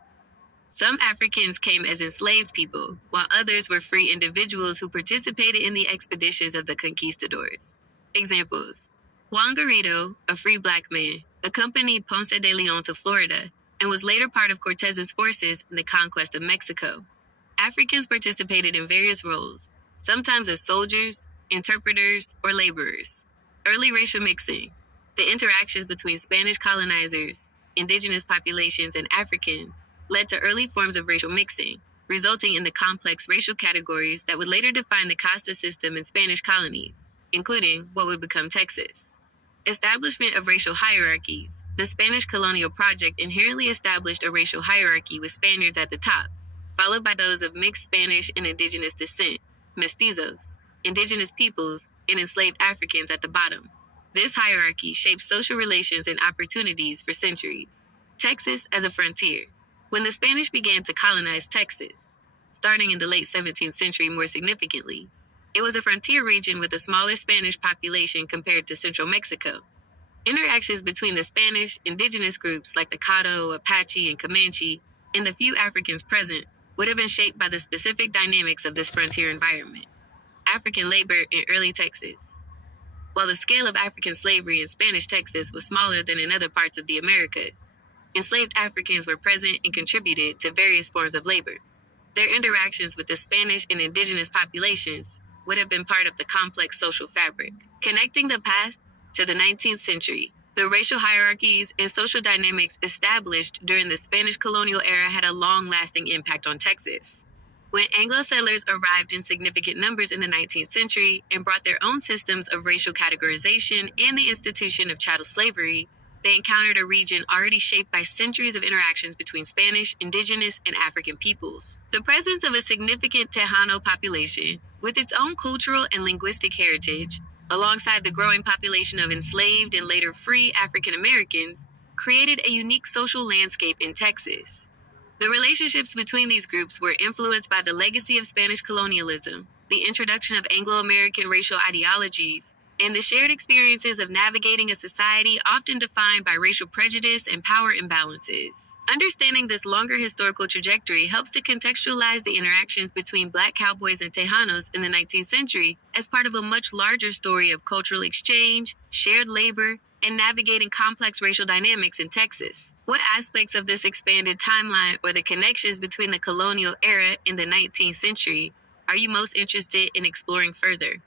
Some Africans came as enslaved people, while others were free individuals who participated in the expeditions of the conquistadors. Examples: Juan Garrido, a free Black man, accompanied Ponce de Leon to Florida and was later part of Cortez's forces in the conquest of Mexico. Africans participated in various roles, sometimes as soldiers, interpreters, or laborers. Early racial mixing. The interactions between Spanish colonizers, indigenous populations, and Africans led to early forms of racial mixing, resulting in the complex racial categories that would later define the casta system in Spanish colonies, including what would become Texas. Establishment of racial hierarchies. The Spanish colonial project inherently established a racial hierarchy with Spaniards at the top, followed by those of mixed Spanish and indigenous descent, mestizos, indigenous peoples, and enslaved Africans at the bottom. This hierarchy shaped social relations and opportunities for centuries. Texas as a frontier. When the Spanish began to colonize Texas, starting in the late 17th century more significantly, it was a frontier region with a smaller Spanish population compared to central Mexico. Interactions between the Spanish, indigenous groups like the Caddo, Apache, and Comanche, and the few Africans present would have been shaped by the specific dynamics of this frontier environment. African labor in early Texas. While the scale of African slavery in Spanish Texas was smaller than in other parts of the Americas, enslaved Africans were present and contributed to various forms of labor. Their interactions with the Spanish and indigenous populations would have been part of the complex social fabric. Connecting the past to the 19th century, the racial hierarchies and social dynamics established during the Spanish colonial era had a long-lasting impact on Texas. When Anglo settlers arrived in significant numbers in the 19th century and brought their own systems of racial categorization and the institution of chattel slavery, they encountered a region already shaped by centuries of interactions between Spanish, indigenous, and African peoples. The presence of a significant Tejano population, with its own cultural and linguistic heritage, alongside the growing population of enslaved and later free African Americans, created a unique social landscape in Texas. The relationships between these groups were influenced by the legacy of Spanish colonialism, the introduction of Anglo-American racial ideologies, and the shared experiences of navigating a society often defined by racial prejudice and power imbalances. Understanding this longer historical trajectory helps to contextualize the interactions between Black Cowboys and Tejanos in the 19th century as part of a much larger story of cultural exchange, shared labor, and navigating complex racial dynamics in Texas. What aspects of this expanded timeline or the connections between the colonial era and the 19th century are you most interested in exploring further?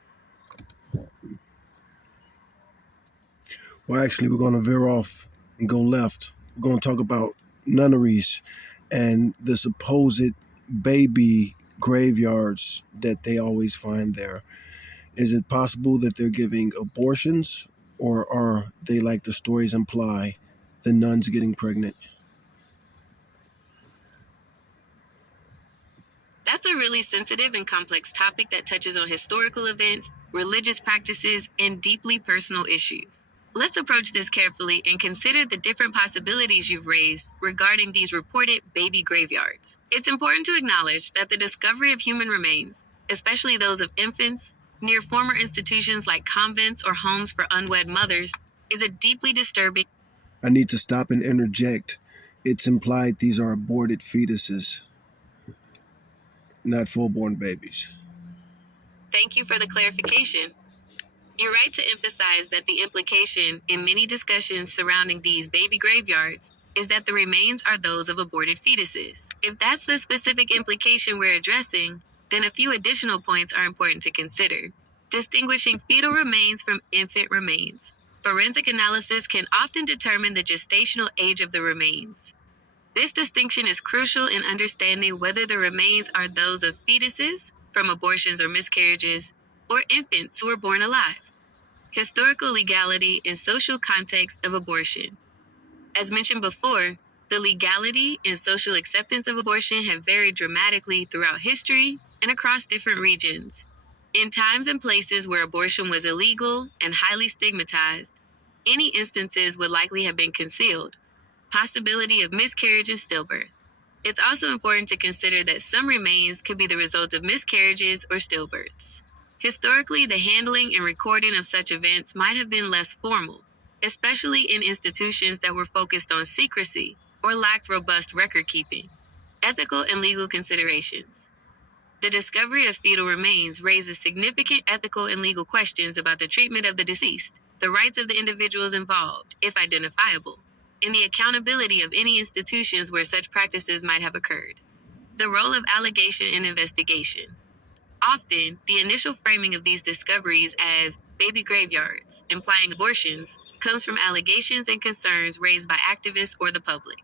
Well, actually, we're going to veer off and go left. We're going to talk about nunneries and the supposed baby graveyards that they always find there. Is it possible that they're giving abortions, or are they, like the stories imply, the nuns getting pregnant? That's a really sensitive and complex topic that touches on historical events, religious practices, and deeply personal issues. Let's approach this carefully and consider the different possibilities you've raised regarding these reported baby graveyards. It's important to acknowledge that the discovery of human remains, especially those of infants, near former institutions like convents or homes for unwed mothers, is a deeply disturbing. I need to stop and interject. It's implied these are aborted fetuses, not full-born babies. Thank you for the clarification. You're right to emphasize that the implication in many discussions surrounding these baby graveyards is that the remains are those of aborted fetuses. If that's the specific implication we're addressing, then a few additional points are important to consider. Distinguishing fetal remains from infant remains. Forensic analysis can often determine the gestational age of the remains. This distinction is crucial in understanding whether the remains are those of fetuses from abortions or miscarriages, or infants who were born alive. Historical legality and social context of abortion. As mentioned before, the legality and social acceptance of abortion have varied dramatically throughout history and across different regions. In times and places where abortion was illegal and highly stigmatized, any instances would likely have been concealed. Possibility of miscarriage and stillbirth. It's also important to consider that some remains could be the result of miscarriages or stillbirths. Historically, the handling and recording of such events might have been less formal, especially in institutions that were focused on secrecy or lacked robust record keeping. Ethical and legal considerations. The discovery of fetal remains raises significant ethical and legal questions about the treatment of the deceased, the rights of the individuals involved, if identifiable, and the accountability of any institutions where such practices might have occurred. The role of allegation and investigation. Often, the initial framing of these discoveries as baby graveyards, implying abortions, comes from allegations and concerns raised by activists or the public.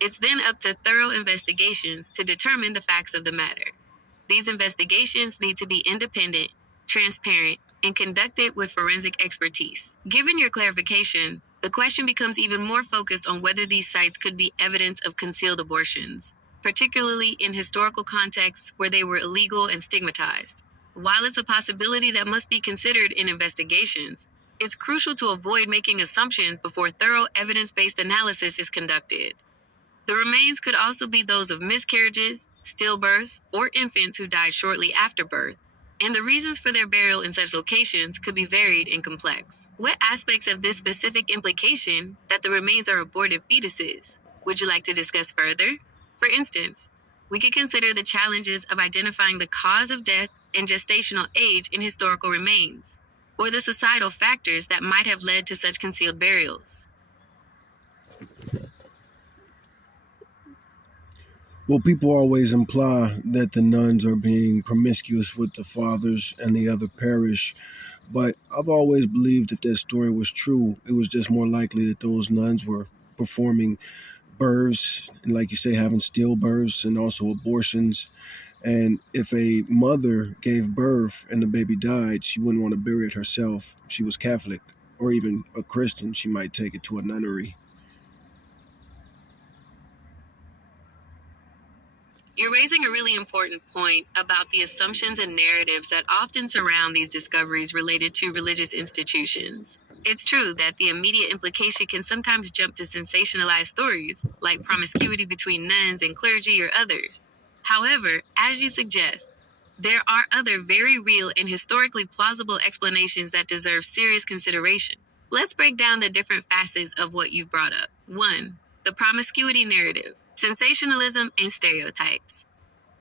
It's then up to thorough investigations to determine the facts of the matter. These investigations need to be independent, transparent, and conducted with forensic expertise. Given your clarification, the question becomes even more focused on whether these sites could be evidence of concealed abortions, particularly in historical contexts where they were illegal and stigmatized. While it's a possibility that must be considered in investigations, it's crucial to avoid making assumptions before thorough evidence-based analysis is conducted. The remains could also be those of miscarriages, stillbirths, or infants who died shortly after birth, and the reasons for their burial in such locations could be varied and complex. What aspects of this specific implication that the remains are aborted fetuses would you like to discuss further? For instance, we could consider the challenges of identifying the cause of death and gestational age in historical remains, or the societal factors that might have led to such concealed burials. Well, people always imply that the nuns are being promiscuous with the fathers and the other parish, but I've always believed if that story was true, it was just more likely that those nuns were performing births and, like you say, having stillbirths and also abortions. And if a mother gave birth and the baby died, she wouldn't want to bury it herself. If she was Catholic or even a Christian, she might take it to a nunnery. You're raising a really important point about the assumptions and narratives that often surround these discoveries related to religious institutions. It's true that the immediate implication can sometimes jump to sensationalized stories, like promiscuity between nuns and clergy or others. However, as you suggest, there are other very real and historically plausible explanations that deserve serious consideration. Let's break down the different facets of what you've brought up. 1. The promiscuity narrative, sensationalism, and stereotypes.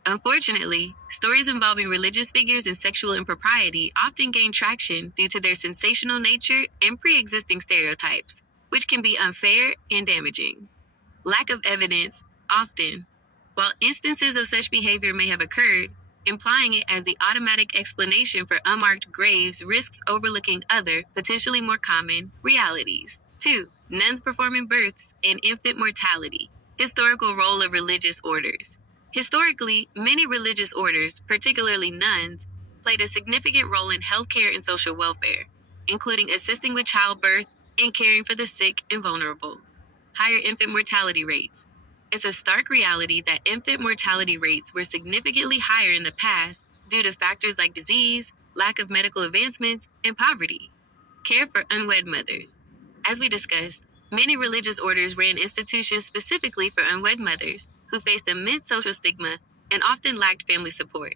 Unfortunately, stories involving religious figures and sexual impropriety often gain traction due to their sensational nature and pre existing stereotypes, which can be unfair and damaging. Lack of evidence, often. While instances of such behavior may have occurred, implying it as the automatic explanation for unmarked graves risks overlooking other, potentially more common, realities. 2. Nuns performing births and infant mortality. Historical role of religious orders. Historically, many religious orders, particularly nuns, played a significant role in healthcare and social welfare, including assisting with childbirth and caring for the sick and vulnerable. Higher infant mortality rates. It's a stark reality that infant mortality rates were significantly higher in the past due to factors like disease, lack of medical advancements, and poverty. Care for unwed mothers. As we discussed, many religious orders ran institutions specifically for unwed mothers who faced immense social stigma and often lacked family support.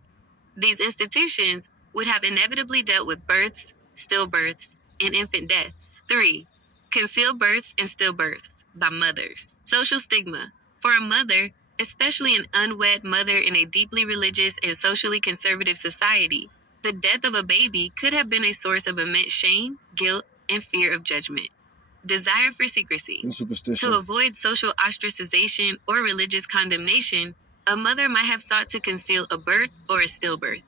These institutions would have inevitably dealt with births, stillbirths, and infant deaths. 3. Concealed births and stillbirths by mothers. Social stigma. For a mother, especially an unwed mother in a deeply religious and socially conservative society, the death of a baby could have been a source of immense shame, guilt, and fear of judgment. Desire for secrecy. And superstition. To avoid social ostracization or religious condemnation, a mother might have sought to conceal a birth or a stillbirth,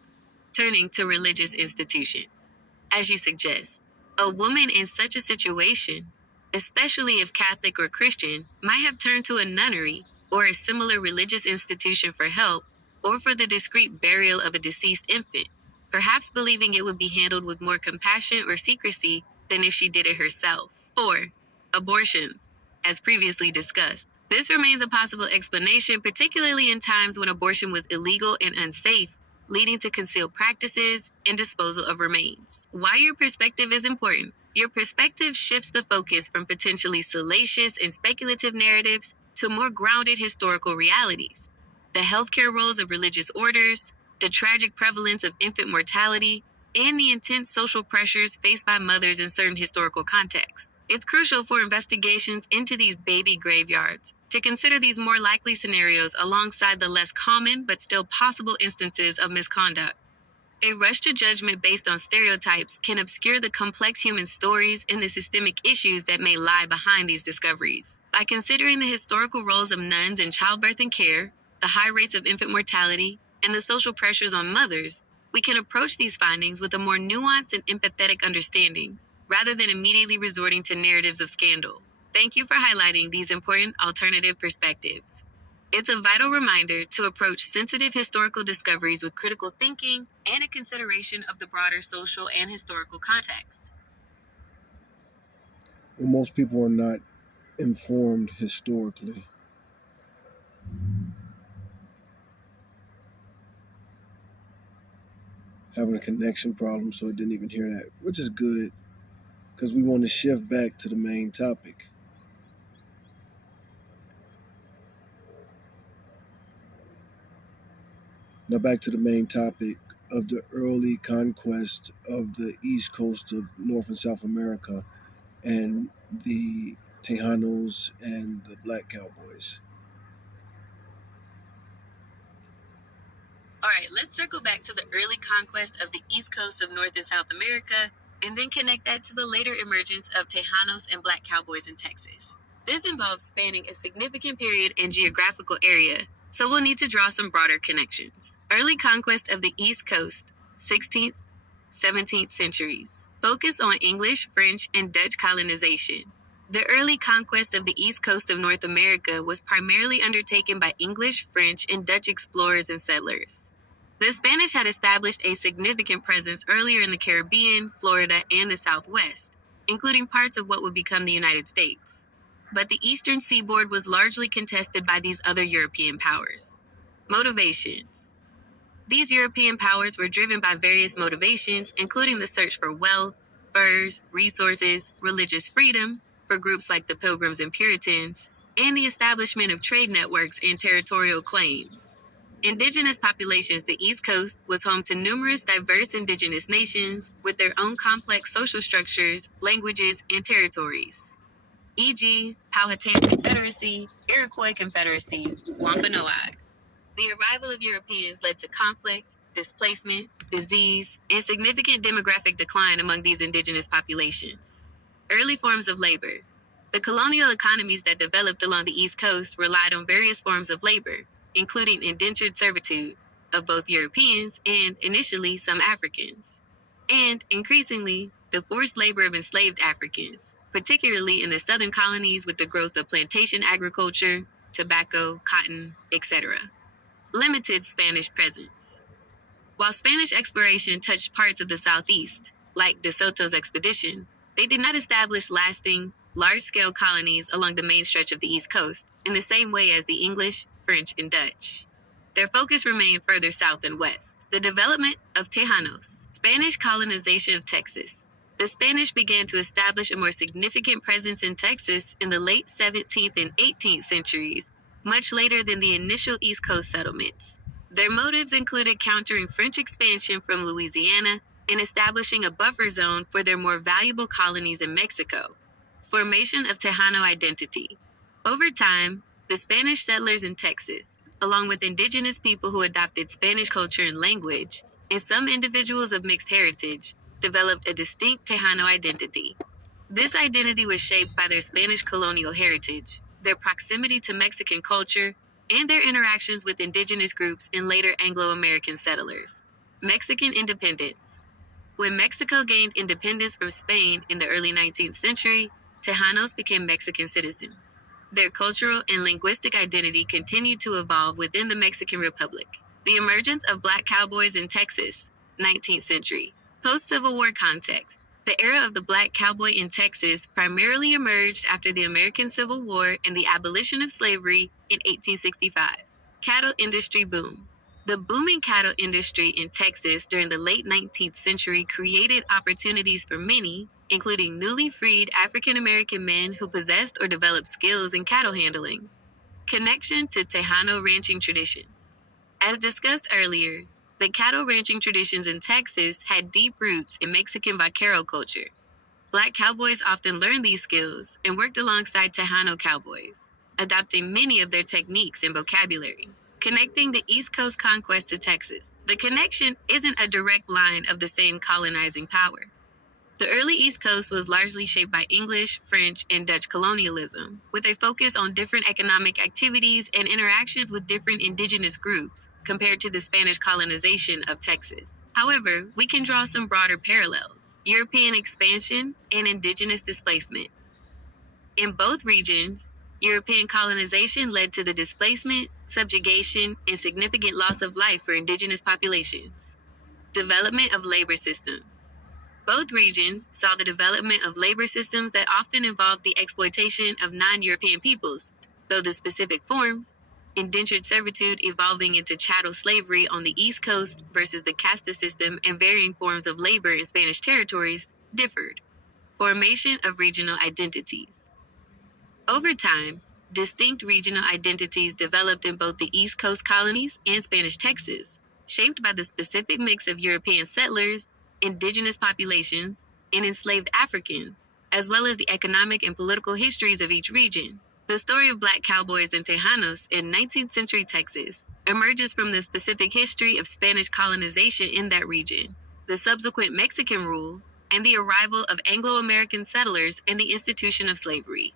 turning to religious institutions. As you suggest, a woman in such a situation, especially if Catholic or Christian, might have turned to a nunnery or a similar religious institution for help or for the discreet burial of a deceased infant, perhaps believing it would be handled with more compassion or secrecy than if she did it herself. 4. Abortions. As previously discussed, this remains a possible explanation, particularly in times when abortion was illegal and unsafe, leading to concealed practices and disposal of remains. Why your perspective is important. Your perspective shifts the focus from potentially salacious and speculative narratives to more grounded historical realities. The healthcare roles of religious orders, the tragic prevalence of infant mortality, and the intense social pressures faced by mothers in certain historical contexts. It's crucial for investigations into these baby graveyards to consider these more likely scenarios alongside the less common but still possible instances of misconduct. A rush to judgment based on stereotypes can obscure the complex human stories and the systemic issues that may lie behind these discoveries. By considering the historical roles of nuns in childbirth and care, the high rates of infant mortality, and the social pressures on mothers, we can approach these findings with a more nuanced and empathetic understanding, rather than immediately resorting to narratives of scandal. Thank you for highlighting these important alternative perspectives. It's a vital reminder to approach sensitive historical discoveries with critical thinking and a consideration of the broader social and historical context. Well, most people are not informed historically. Having a connection problem, so I didn't even hear that, which is good because we want to shift back to the main topic. Now, back to the main topic of the early conquest of the east coast of North and South America and the Tejanos and the Black Cowboys. All right, let's circle back to the early conquest of the east coast of North and South America, and then connect that to the later emergence of Tejanos and Black Cowboys in Texas. This involves spanning a significant period and geographical area, so we'll need to draw some broader connections. Early conquest of the East Coast, 16th, 17th centuries, focused on English, French, and Dutch colonization. The early conquest of the east coast of North America was primarily undertaken by English, French, and Dutch explorers and settlers. The Spanish had established a significant presence earlier in the Caribbean, Florida, and the Southwest, including parts of what would become the United States. But the eastern seaboard was largely contested by these other European powers. Motivations. These European powers were driven by various motivations, including the search for wealth, furs, resources, religious freedom for groups like the Pilgrims and Puritans, and the establishment of trade networks and territorial claims. Indigenous populations. The East Coast was home to numerous diverse indigenous nations with their own complex social structures, languages, and territories, e.g., Powhatan Confederacy, Iroquois Confederacy, Wampanoag. The arrival of Europeans led to conflict, displacement, disease, and significant demographic decline among these indigenous populations. Early forms of labor. The colonial economies that developed along the East Coast relied on various forms of labor, including indentured servitude of both Europeans and, initially, some Africans, and, increasingly, the forced labor of enslaved Africans, particularly in the southern colonies with the growth of plantation agriculture, tobacco, cotton, etc. Limited Spanish presence. While Spanish exploration touched parts of the southeast, like De Soto's expedition, they did not establish lasting, large-scale colonies along the main stretch of the East Coast in the same way as the English, French, and Dutch. Their focus remained further south and west. The development of Tejanos. Spanish colonization of Texas. The Spanish began to establish a more significant presence in Texas in the late 17th and 18th centuries, much later than the initial East Coast settlements. Their motives included countering French expansion from Louisiana and establishing a buffer zone for their more valuable colonies in Mexico. Formation of Tejano identity. Over time, the Spanish settlers in Texas, along with indigenous people who adopted Spanish culture and language, and some individuals of mixed heritage, developed a distinct Tejano identity. This identity was shaped by their Spanish colonial heritage, their proximity to Mexican culture, and their interactions with indigenous groups and later Anglo-American settlers. Mexican independence. When Mexico gained independence from Spain in the early 19th century, Tejanos became Mexican citizens. Their cultural and linguistic identity continued to evolve within the Mexican Republic. The emergence of Black Cowboys in Texas, 19th century. Post-Civil War context. The era of the Black Cowboy in Texas primarily emerged after the American Civil War and the abolition of slavery in 1865. Cattle industry boom. The booming cattle industry in Texas during the late 19th century created opportunities for many, including newly freed African American men who possessed or developed skills in cattle handling. Connection to Tejano ranching traditions. As discussed earlier, the cattle ranching traditions in Texas had deep roots in Mexican vaquero culture. Black cowboys often learned these skills and worked alongside Tejano cowboys, adopting many of their techniques and vocabulary. Connecting the East Coast conquest to Texas. The connection isn't a direct line of the same colonizing power. The early East Coast was largely shaped by English, French, and Dutch colonialism, with a focus on different economic activities and interactions with different indigenous groups compared to the Spanish colonization of Texas. However, we can draw some broader parallels: European expansion and indigenous displacement. In both regions, European colonization led to the displacement, subjugation, and significant loss of life for indigenous populations. Development of labor systems. Both regions saw the development of labor systems that often involved the exploitation of non-European peoples, though the specific forms, indentured servitude evolving into chattel slavery on the East Coast versus the casta system and varying forms of labor in Spanish territories, differed. Formation of regional identities. Over time, distinct regional identities developed in both the East Coast colonies and Spanish Texas, shaped by the specific mix of European settlers, indigenous populations, and enslaved Africans, as well as the economic and political histories of each region. The story of Black cowboys and Tejanos in 19th century Texas emerges from the specific history of Spanish colonization in that region, the subsequent Mexican rule, and the arrival of Anglo-American settlers and the institution of slavery.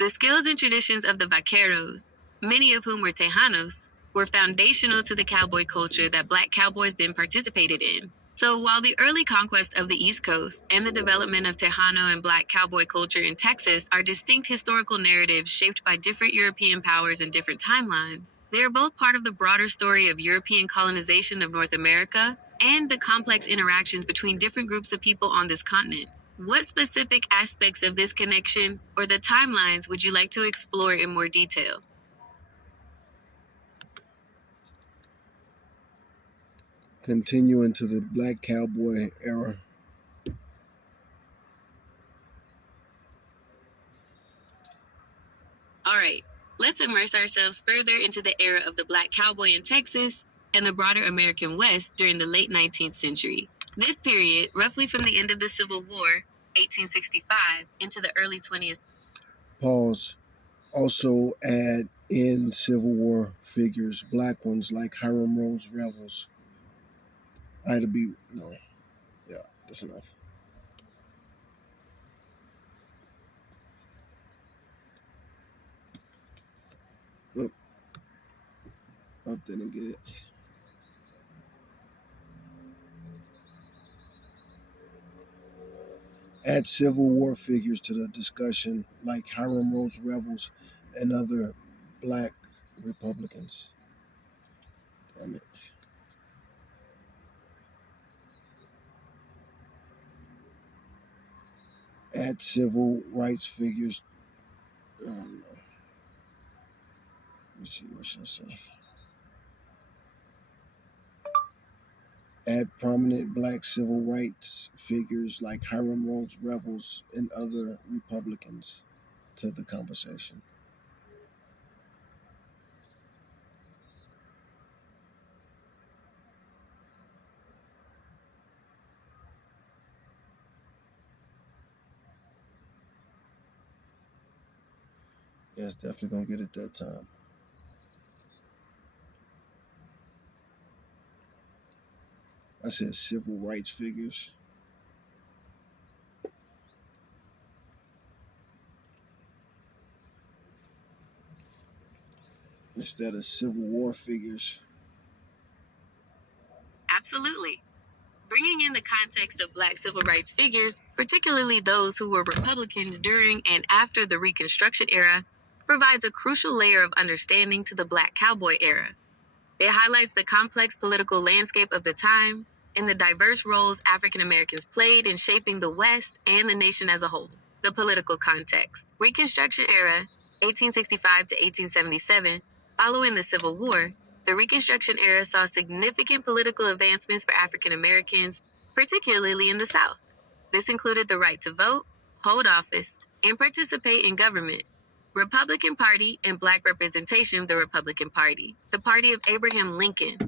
The skills and traditions of the Vaqueros, many of whom were Tejanos, were foundational to the cowboy culture that Black cowboys then participated in. So while the early conquest of the East Coast and the development of Tejano and Black cowboy culture in Texas are distinct historical narratives shaped by different European powers and different timelines, they are both part of the broader story of European colonization of North America and the complex interactions between different groups of people on this continent. What specific aspects of this connection or the timelines would you like to explore in more detail? Continuing to the Black Cowboy era. All right, let's immerse ourselves further into the era of the Black Cowboy in Texas and the broader American West during the late 19th century. This period, roughly from the end of the Civil War, 1865, into the early 20th. Pause. Also add in Civil War figures, black ones like Hiram Revels. I had to be, no, yeah, that's enough. Up, didn't get it. Add Civil War figures to the discussion like Hiram Revels and other black Republicans. Damn it. Add civil rights figures. I don't know. Let me see what should I say. Add prominent black civil rights figures like Hiram Revels and other Republicans to the conversation. Yeah, it's definitely gonna get it that time. I said civil rights figures instead of Civil War figures. Absolutely. Bringing in the context of Black civil rights figures, particularly those who were Republicans during and after the Reconstruction era, provides a crucial layer of understanding to the Black cowboy era. It highlights the complex political landscape of the time and the diverse roles African Americans played in shaping the West and the nation as a whole. The political context. Reconstruction era, 1865 to 1877, following the Civil War, the Reconstruction era saw significant political advancements for African Americans, particularly in the South. This included the right to vote, hold office, and participate in government. Republican Party and Black representation, the Republican Party, the party of Abraham Lincoln,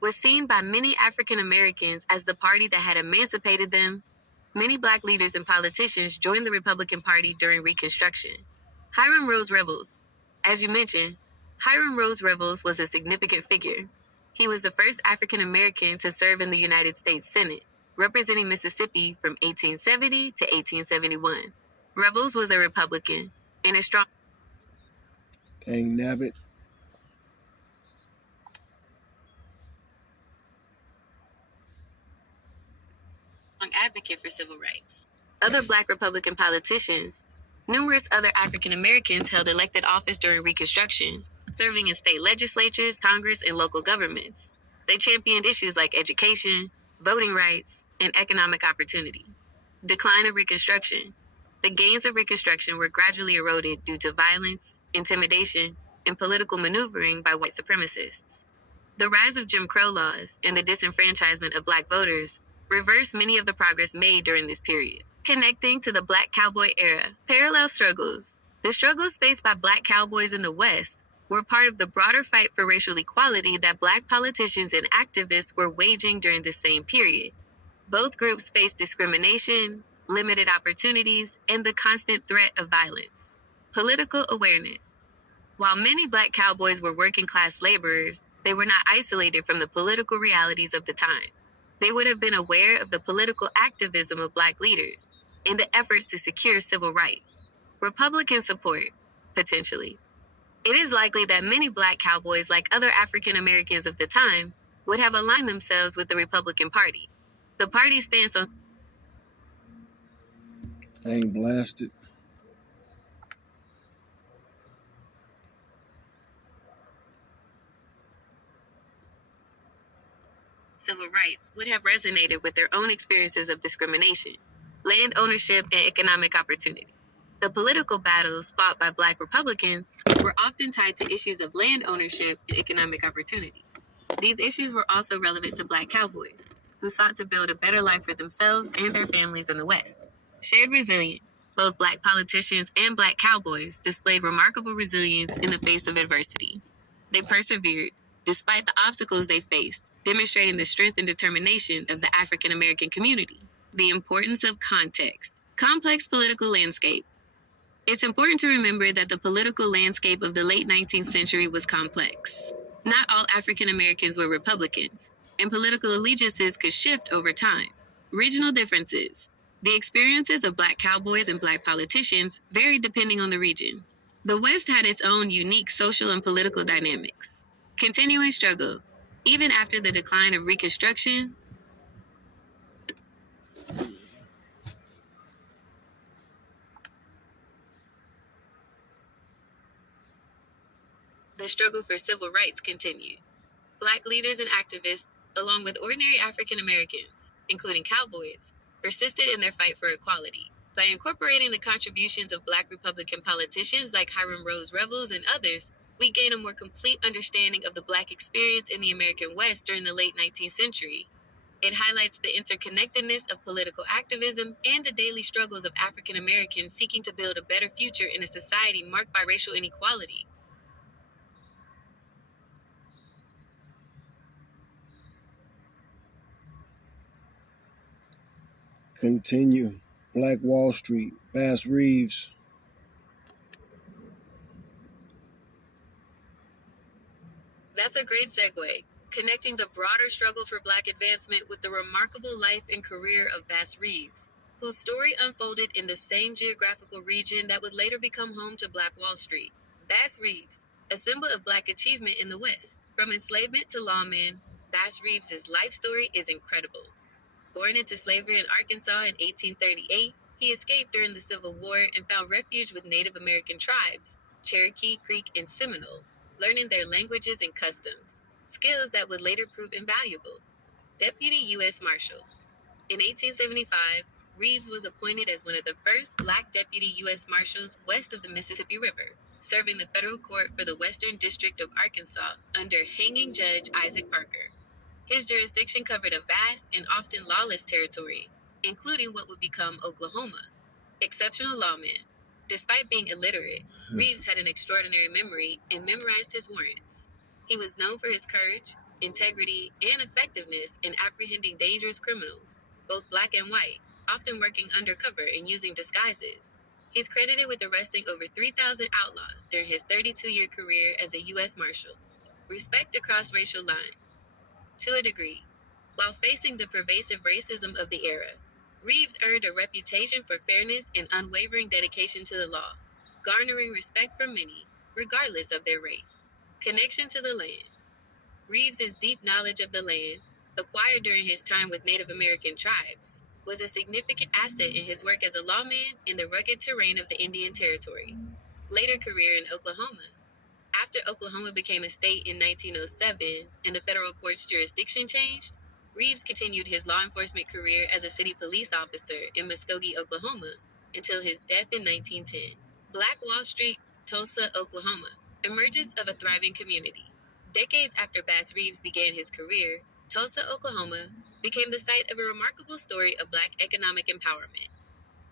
was seen by many African Americans as the party that had emancipated them. Many Black leaders and politicians joined the Republican Party during Reconstruction. Hiram Rose Revels. As you mentioned, Hiram Rose Revels was a significant figure. He was the first African American to serve in the United States Senate, representing Mississippi from 1870 to 1871. Revels was a Republican and a strong Dang nabbit. advocate for civil rights. Other Black Republican politicians. Numerous other African Americans held elected office during Reconstruction, serving in state legislatures, Congress, and local governments. They championed issues like education, voting rights, and economic opportunity. Decline of Reconstruction. The gains of Reconstruction were gradually eroded due to violence, intimidation, and political maneuvering by white supremacists. The rise of Jim Crow laws and the disenfranchisement of Black voters reversed many of the progress made during this period. Connecting to the Black Cowboy era, parallel struggles. The struggles faced by Black cowboys in the West were part of the broader fight for racial equality that Black politicians and activists were waging during the same period. Both groups faced discrimination, limited opportunities, and the constant threat of violence. Political awareness. While many Black cowboys were working class laborers, they were not isolated from the political realities of the time. They would have been aware of the political activism of Black leaders and the efforts to secure civil rights. Republican support, potentially. It is likely that many Black cowboys, like other African Americans of the time, would have aligned themselves with the Republican Party. The party's stance on Dang blasted. civil rights would have resonated with their own experiences of discrimination, land ownership, and economic opportunity. The political battles fought by Black Republicans were often tied to issues of land ownership and economic opportunity. These issues were also relevant to Black cowboys, who sought to build a better life for themselves and their families in the West. Shared resilience. Both Black politicians and Black cowboys displayed remarkable resilience in the face of adversity. They persevered, despite the obstacles they faced, demonstrating the strength and determination of the African American community. The importance of context. Complex political landscape. It's important to remember that the political landscape of the late 19th century was complex. Not all African Americans were Republicans, and political allegiances could shift over time. Regional differences. The experiences of Black cowboys and Black politicians varied depending on the region. The West had its own unique social and political dynamics. Continuing struggle. Even after the decline of Reconstruction, the struggle for civil rights continued. Black leaders and activists, along with ordinary African Americans, including cowboys, persisted in their fight for equality. By incorporating the contributions of Black Republican politicians like Hiram Rose Revels and others, we gain a more complete understanding of the Black experience in the American West during the late 19th century. It highlights the interconnectedness of political activism and the daily struggles of African Americans seeking to build a better future in a society marked by racial inequality. Continue. Black Wall Street. Bass Reeves. That's a great segue, connecting the broader struggle for Black advancement with the remarkable life and career of Bass Reeves, whose story unfolded in the same geographical region that would later become home to Black Wall Street. Bass Reeves, a symbol of Black achievement in the West. From enslavement to lawman, Bass Reeves' life story is incredible. Born into slavery in Arkansas in 1838, he escaped during the Civil War and found refuge with Native American tribes, Cherokee, Creek, and Seminole, learning their languages and customs, skills that would later prove invaluable. Deputy U.S. Marshal. In 1875, Reeves was appointed as one of the first Black deputy U.S. Marshals west of the Mississippi River, serving the federal court for the Western District of Arkansas under hanging Judge Isaac Parker. His jurisdiction covered a vast and often lawless territory, including what would become Oklahoma. Exceptional lawman. Despite being illiterate, Reeves had an extraordinary memory and memorized his warrants. He was known for his courage, integrity, and effectiveness in apprehending dangerous criminals, both black and white, often working undercover and using disguises. He's credited with arresting over 3,000 outlaws during his 32-year career as a U.S. Marshal. Respect across racial lines. To a degree, while facing the pervasive racism of the era, Reeves earned a reputation for fairness and unwavering dedication to the law, garnering respect from many, regardless of their race. Connection to the land. Reeves's deep knowledge of the land, acquired during his time with Native American tribes, was a significant asset in his work as a lawman in the rugged terrain of the Indian Territory. Later career in Oklahoma. After Oklahoma became a state in 1907 and the federal court's jurisdiction changed, Reeves continued his law enforcement career as a city police officer in Muskogee, Oklahoma, until his death in 1910. Black Wall Street, Tulsa, Oklahoma. Emergence of a thriving community. Decades after Bass Reeves began his career, Tulsa, Oklahoma became the site of a remarkable story of Black economic empowerment.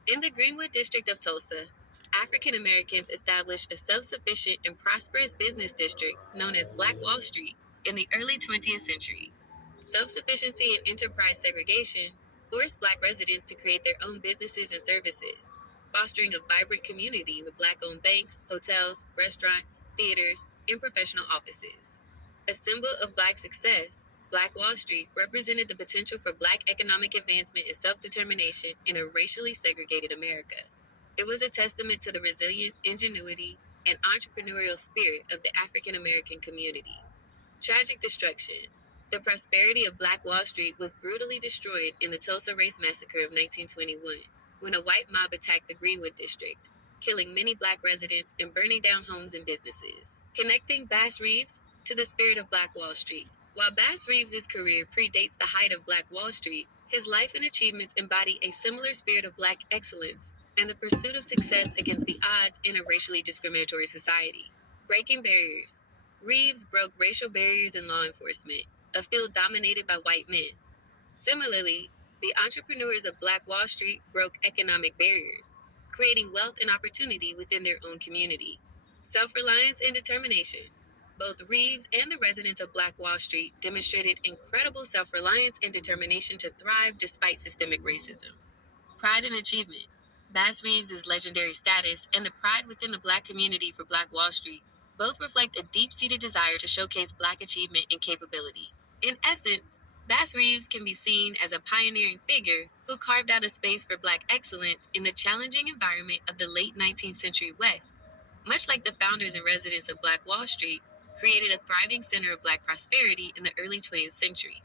In the Greenwood district of Tulsa, African Americans established a self sufficient and prosperous business district known as Black Wall Street in the early 20th century. Self sufficiency and enterprise segregation forced Black residents to create their own businesses and services, fostering a vibrant community with Black owned banks, hotels, restaurants, theaters, and professional offices. A symbol of Black success, Black Wall Street represented the potential for Black economic advancement and self determination in a racially segregated America. It was a testament to the resilience, ingenuity, and entrepreneurial spirit of the African American community. Tragic destruction. The prosperity of Black Wall Street was brutally destroyed in the Tulsa Race Massacre of 1921, when a white mob attacked the Greenwood district, killing many Black residents and burning down homes and businesses. Connecting Bass Reeves to the spirit of Black Wall Street. While Bass Reeves' career predates the height of Black Wall Street, his life and achievements embody a similar spirit of Black excellence and the pursuit of success against the odds in a racially discriminatory society. Breaking barriers. Reeves broke racial barriers in law enforcement, a field dominated by white men. Similarly, the entrepreneurs of Black Wall Street broke economic barriers, creating wealth and opportunity within their own community. Self reliance and determination. Both Reeves and the residents of Black Wall Street demonstrated incredible self reliance and determination to thrive despite systemic racism. Pride and achievement. Bass Reeves' legendary status and the pride within the Black community for Black Wall Street both reflect a deep seated desire to showcase Black achievement and capability. In essence, Bass Reeves can be seen as a pioneering figure who carved out a space for Black excellence in the challenging environment of the late 19th century West, much like the founders and residents of Black Wall Street created a thriving center of Black prosperity in the early 20th century.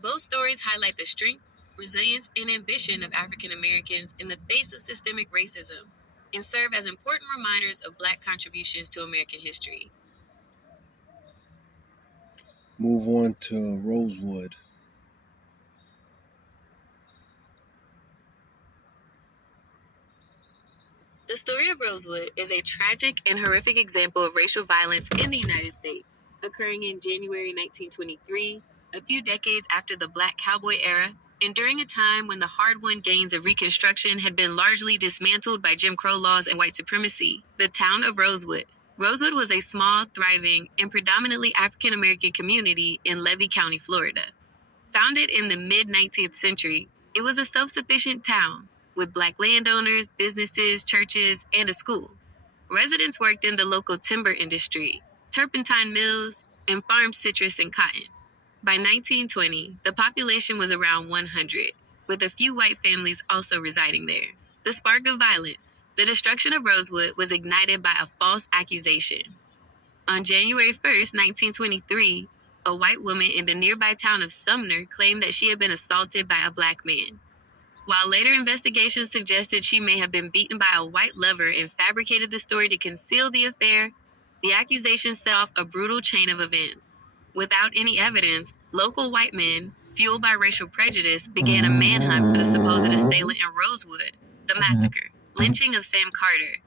Both stories highlight the strength, resilience, and ambition of African Americans in the face of systemic racism and serve as important reminders of Black contributions to American history. Move on to Rosewood. The story of Rosewood is a tragic and horrific example of racial violence in the United States, occurring in January 1923 A few decades after the Black Cowboy era, and during a time when the hard-won gains of Reconstruction had been largely dismantled by Jim Crow laws and white supremacy, the town of Rosewood. Rosewood was a small, thriving, and predominantly African-American community in Levy County, Florida. Founded in the mid-19th century, it was a self-sufficient town with Black landowners, businesses, churches, and a school. Residents worked in the local timber industry, turpentine mills, and farmed citrus and cotton. By 1920, the population was around 100, with a few white families also residing there. The spark of violence, the destruction of Rosewood, was ignited by a false accusation. On January 1st, 1923, a white woman in the nearby town of Sumner claimed that she had been assaulted by a Black man. While later investigations suggested she may have been beaten by a white lover and fabricated the story to conceal the affair, the accusation set off a brutal chain of events. Without any evidence, local white men, fueled by racial prejudice, began a manhunt for the supposed assailant in Rosewood, the massacre, lynching of Sam Carter.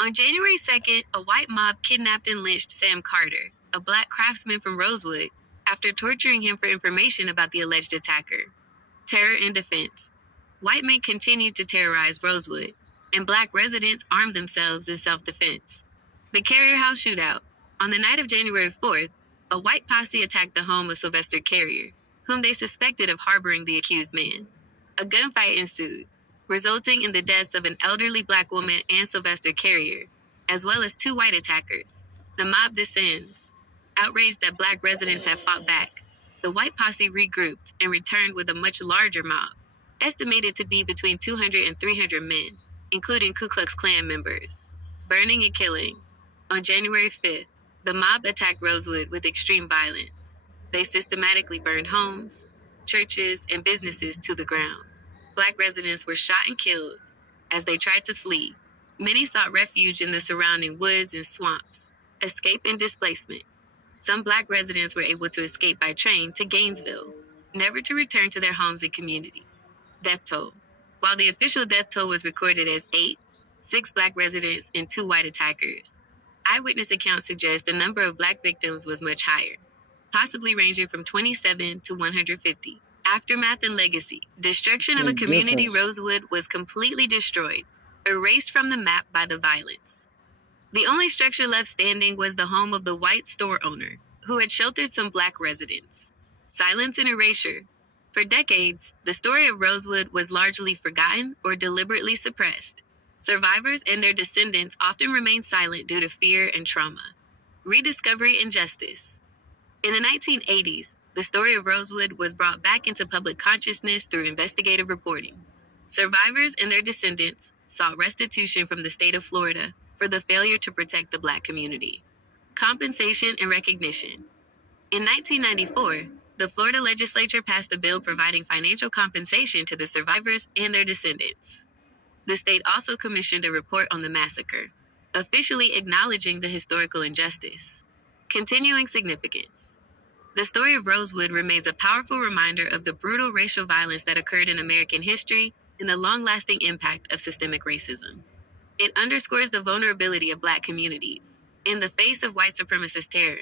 On January 2nd, a white mob kidnapped and lynched Sam Carter, a Black craftsman from Rosewood, after torturing him for information about the alleged attacker. Terror and defense. White men continued to terrorize Rosewood, and Black residents armed themselves in self-defense. The Carrier House Shootout. On the night of January 4th, a white posse attacked the home of Sylvester Carrier, whom they suspected of harboring the accused man. A gunfight ensued, resulting in the deaths of an elderly Black woman and Sylvester Carrier, as well as two white attackers. The mob descends. Outraged that Black residents had fought back, the white posse regrouped and returned with a much larger mob, estimated to be between 200 and 300 men, including Ku Klux Klan members. Burning and killing. On January 5th, the mob attacked Rosewood with extreme violence. They systematically burned homes, churches, and businesses to the ground. Black residents were shot and killed as they tried to flee. Many sought refuge in the surrounding woods and swamps, escape and displacement. Some Black residents were able to escape by train to Gainesville, never to return to their homes and community. Death toll. While the official death toll was recorded as 8, 6 Black residents and 2 white attackers, eyewitness accounts suggest the number of Black victims was much higher, possibly ranging from 27 to 150. Aftermath and legacy. Destruction of a Big community, difference. Rosewood was completely destroyed, erased from the map by the violence. The only structure left standing was the home of the white store owner, who had sheltered some Black residents. Silence and erasure. For decades, the story of Rosewood was largely forgotten or deliberately suppressed. Survivors and their descendants often remain silent due to fear and trauma. Rediscovery and justice. In the 1980s, the story of Rosewood was brought back into public consciousness through investigative reporting. Survivors and their descendants sought restitution from the state of Florida for the failure to protect the Black community. Compensation and recognition. In 1994, the Florida legislature passed a bill providing financial compensation to the survivors and their descendants. The state also commissioned a report on the massacre, officially acknowledging the historical injustice. Continuing significance. The story of Rosewood remains a powerful reminder of the brutal racial violence that occurred in American history and the long-lasting impact of systemic racism. It underscores the vulnerability of Black communities in the face of white supremacist terror,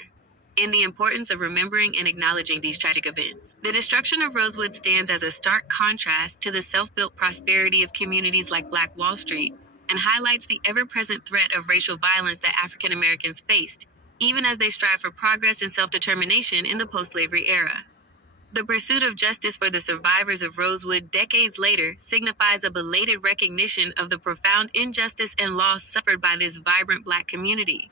and the importance of remembering and acknowledging these tragic events. The destruction of Rosewood stands as a stark contrast to the self-built prosperity of communities like Black Wall Street and highlights the ever-present threat of racial violence that African Americans faced, even as they strive for progress and self-determination in the post-slavery era. The pursuit of justice for the survivors of Rosewood decades later signifies a belated recognition of the profound injustice and loss suffered by this vibrant Black community.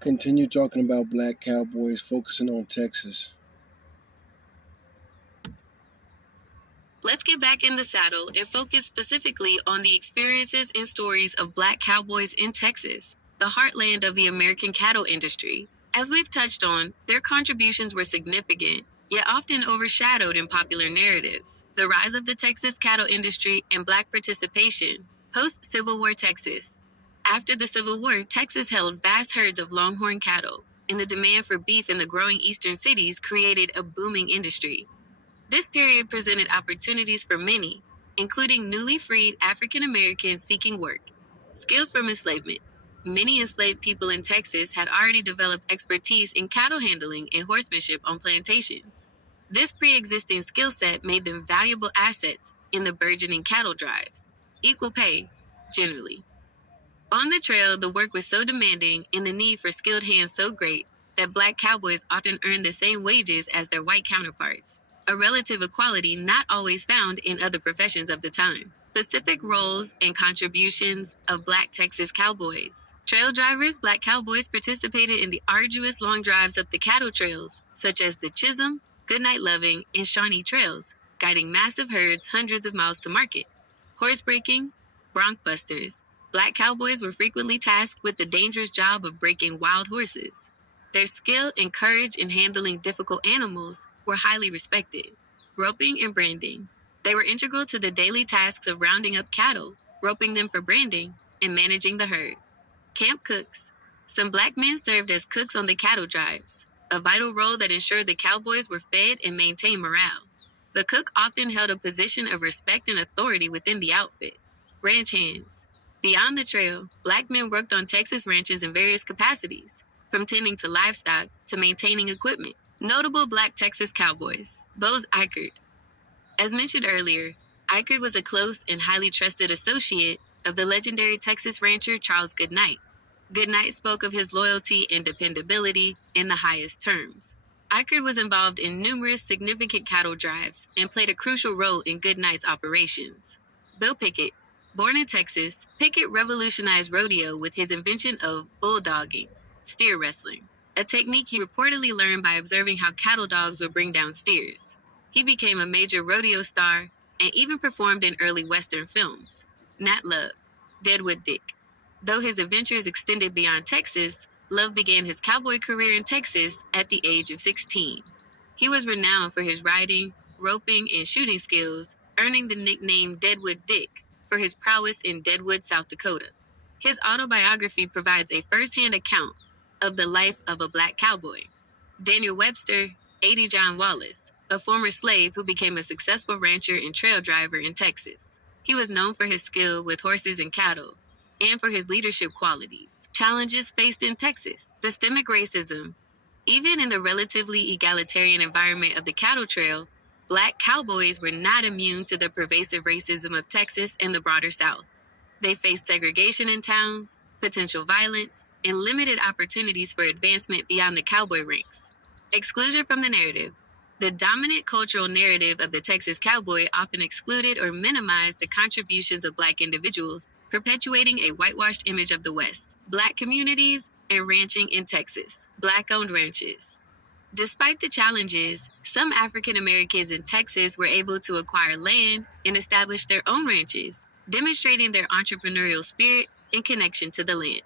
Continue talking about Black Cowboys, focusing on Texas. Let's get back in the saddle and focus specifically on the experiences and stories of Black cowboys in Texas, the heartland of the American cattle industry. As we've touched on, their contributions were significant, yet often overshadowed in popular narratives. The rise of the Texas cattle industry and Black participation, post-Civil War Texas. After the Civil War, Texas held vast herds of longhorn cattle, and the demand for beef in the growing eastern cities created a booming industry. This period presented opportunities for many, including newly freed African Americans seeking work. Skills from enslavement. Many enslaved people in Texas had already developed expertise in cattle handling and horsemanship on plantations. This pre existing skill set made them valuable assets in the burgeoning cattle drives. Equal pay, generally. On the trail, the work was so demanding and the need for skilled hands so great that black cowboys often earned the same wages as their white counterparts, a relative equality not always found in other professions of the time. Specific roles and contributions of black Texas cowboys. Trail drivers, black cowboys participated in the arduous long drives up the cattle trails, such as the Chisholm, Goodnight Loving, and Shawnee trails, guiding massive herds hundreds of miles to market. Horse breaking, bronc busters. Black cowboys were frequently tasked with the dangerous job of breaking wild horses. Their skill and courage in handling difficult animals were highly respected. Roping and branding. They were integral to the daily tasks of rounding up cattle, roping them for branding, and managing the herd. Camp cooks. Some black men served as cooks on the cattle drives, a vital role that ensured the cowboys were fed and maintained morale. The cook often held a position of respect and authority within the outfit. Ranch hands. Beyond the trail, black men worked on Texas ranches in various capacities, from tending to livestock to maintaining equipment. Notable black Texas cowboys. Bose Eichert. As mentioned earlier, Eichert was a close and highly trusted associate of the legendary Texas rancher Charles Goodnight. Goodnight spoke of his loyalty and dependability in the highest terms. Eichert was involved in numerous significant cattle drives and played a crucial role in Goodnight's operations. Bill Pickett. Born in Texas, Pickett revolutionized rodeo with his invention of bulldogging, steer wrestling, a technique he reportedly learned by observing how cattle dogs would bring down steers. He became a major rodeo star and even performed in early Western films. Nat Love. Deadwood Dick. Though his adventures extended beyond Texas, Love began his cowboy career in Texas at the age of 16. He was renowned for his riding, roping, and shooting skills, earning the nickname Deadwood Dick for his prowess in Deadwood, South Dakota. His autobiography provides a first-hand account of the life of a black cowboy. Daniel Webster, 80 John Wallace, a former slave who became a successful rancher and trail driver in Texas. He was known for his skill with horses and cattle, and for his leadership qualities. Challenges faced in Texas. Systemic racism. Even in the relatively egalitarian environment of the cattle trail, black cowboys were not immune to the pervasive racism of Texas and the broader South. They faced segregation in towns, potential violence, and limited opportunities for advancement beyond the cowboy ranks. Exclusion from the narrative. The dominant cultural narrative of the Texas cowboy often excluded or minimized the contributions of black individuals, perpetuating a whitewashed image of the West. Black communities and ranching in Texas. Black-owned ranches. Despite the challenges, some African Americans in Texas were able to acquire land and establish their own ranches, demonstrating their entrepreneurial spirit and connection to the land.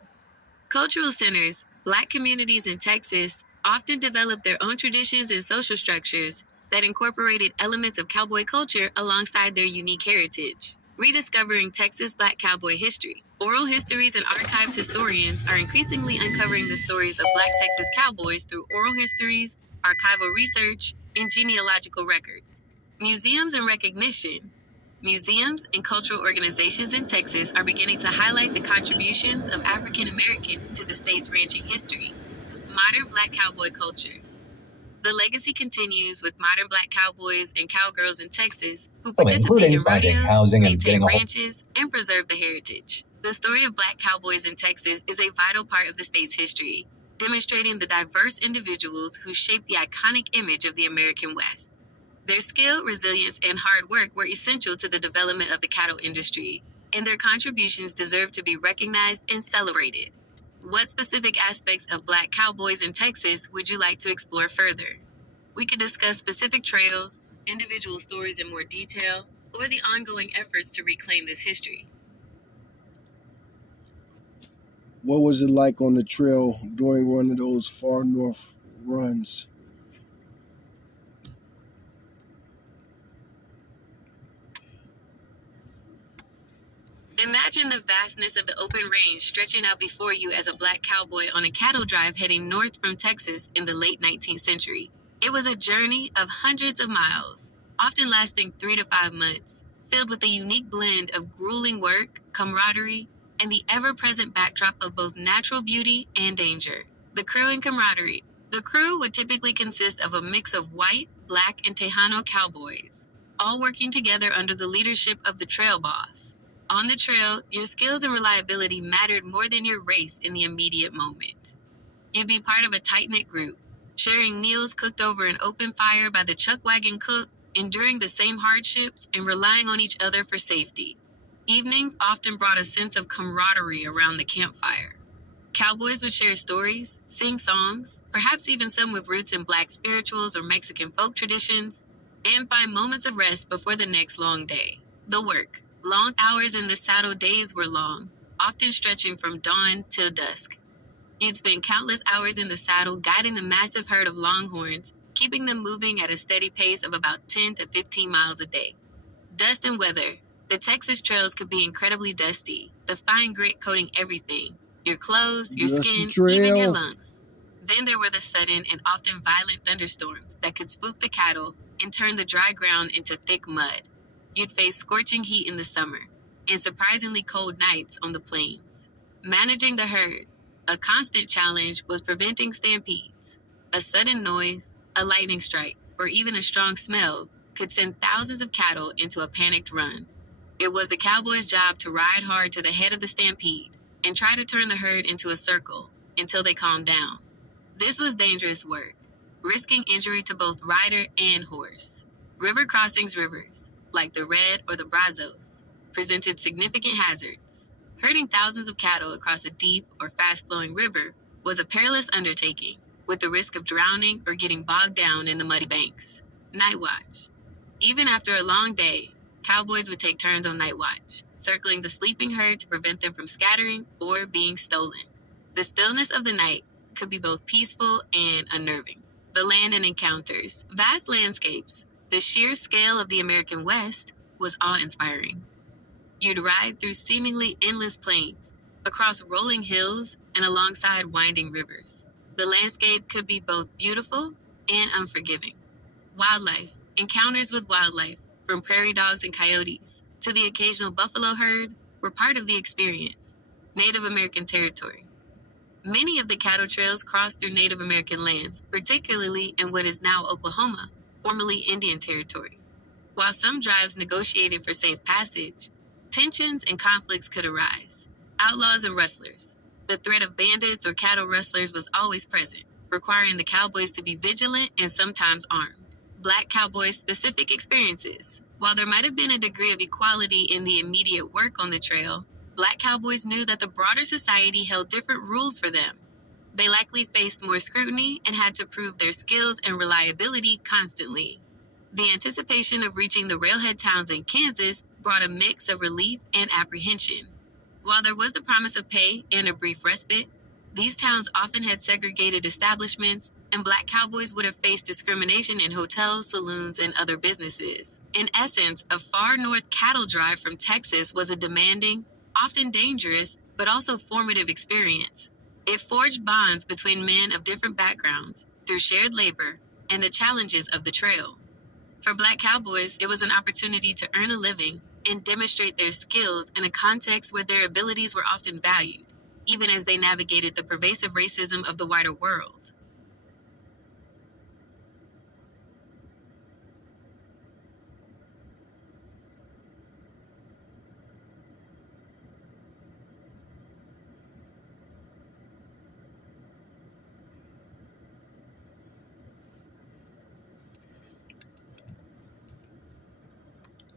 Cultural centers. Black communities in Texas often developed their own traditions and social structures that incorporated elements of cowboy culture alongside their unique heritage. Rediscovering Texas Black cowboy history. Oral histories and archives historians are increasingly uncovering the stories of Black Texas cowboys through oral histories, archival research, and genealogical records. Museums and recognition. Museums and cultural organizations in Texas are beginning to highlight the contributions of African Americans to the state's ranching history. Modern Black cowboy culture. The legacy continues with modern Black cowboys and cowgirls in Texas who participate in rodeos, maintain ranches, and preserve the heritage. The story of Black cowboys in Texas is a vital part of the state's history, demonstrating the diverse individuals who shaped the iconic image of the American West. Their skill, resilience, and hard work were essential to the development of the cattle industry, and their contributions deserve to be recognized and celebrated. What specific aspects of Black cowboys in Texas would you like to explore further? We could discuss specific trails, individual stories in more detail, or the ongoing efforts to reclaim this history. What was it like on the trail during one of those far north runs? Imagine Imagine the vastness of the open range stretching out before you as a black cowboy on a cattle drive heading north from Texas in the late 19th century. It was a journey of hundreds of miles, often lasting 3 to 5 months, filled with a unique blend of grueling work, camaraderie, and the ever-present backdrop of both natural beauty and danger. The crew and camaraderie. The crew would typically consist of a mix of white, black, and Tejano cowboys, all working together under the leadership of the trail boss. On the trail, your skills and reliability mattered more than your race in the immediate moment. You'd be part of a tight-knit group, sharing meals cooked over an open fire by the chuck wagon cook, enduring the same hardships, and relying on each other for safety. Evenings often brought a sense of camaraderie around the campfire. Cowboys would share stories, sing songs, perhaps even some with roots in black spirituals or Mexican folk traditions, and find moments of rest before the next long day. The work. Long hours in the saddle, days were long, often stretching from dawn till dusk. You'd spend countless hours in the saddle guiding the massive herd of longhorns, keeping them moving at a steady pace of about 10 to 15 miles a day. Dust and weather. The Texas trails could be incredibly dusty, the fine grit coating everything, your clothes, your Dusty skin, even your trail. lungs. Then there were the sudden and often violent thunderstorms that could spook the cattle and turn the dry ground into thick mud. You'd face scorching heat in the summer and surprisingly cold nights on the plains. Managing the herd. A constant challenge was preventing stampedes. A sudden noise, a lightning strike, or even a strong smell could send thousands of cattle into a panicked run. It was the cowboys' job to ride hard to the head of the stampede and try to turn the herd into a circle until they calmed down. This was dangerous work, risking injury to both rider and horse. River crossings rivers, like the Red or the Brazos, presented significant hazards. Herding thousands of cattle across a deep or fast-flowing river was a perilous undertaking, with the risk of drowning or getting bogged down in the muddy banks. Night watch. Even after a long day, cowboys would take turns on night watch, circling the sleeping herd to prevent them from scattering or being stolen. The stillness of the night could be both peaceful and unnerving. The land and encounters. Vast landscapes. The sheer scale of the American West was awe-inspiring. You'd ride through seemingly endless plains, across rolling hills, and alongside winding rivers. The landscape could be both beautiful and unforgiving. Wildlife. Encounters with wildlife, from prairie dogs and coyotes to the occasional buffalo herd, were part of the experience. Native American territory. Many of the cattle trails crossed through Native American lands, particularly in what is now Oklahoma, formerly Indian Territory. While some drives negotiated for safe passage, tensions and conflicts could arise. Outlaws and rustlers. The threat of bandits or cattle rustlers was always present, requiring the cowboys to be vigilant and sometimes armed. Black cowboys' specific experiences. While there might have been a degree of equality in the immediate work on the trail, Black cowboys knew that the broader society held different rules for them. They likely faced more scrutiny and had to prove their skills and reliability constantly. The anticipation of reaching the railhead towns in Kansas brought a mix of relief and apprehension. While there was the promise of pay and a brief respite, these towns often had segregated establishments, and Black cowboys would have faced discrimination in hotels, saloons, and other businesses. In essence, a far north cattle drive from Texas was a demanding, often dangerous, but also formative experience. It forged bonds between men of different backgrounds through shared labor and the challenges of the trail. For Black cowboys, it was an opportunity to earn a living and demonstrate their skills in a context where their abilities were often valued, even as they navigated the pervasive racism of the wider world.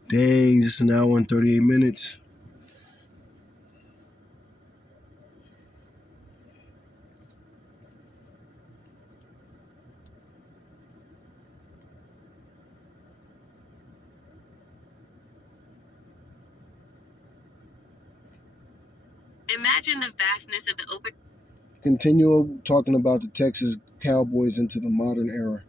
Days, it's an hour and 38 minutes. Imagine the vastness of the open. Continue talking about the Texas Cowboys into the modern era.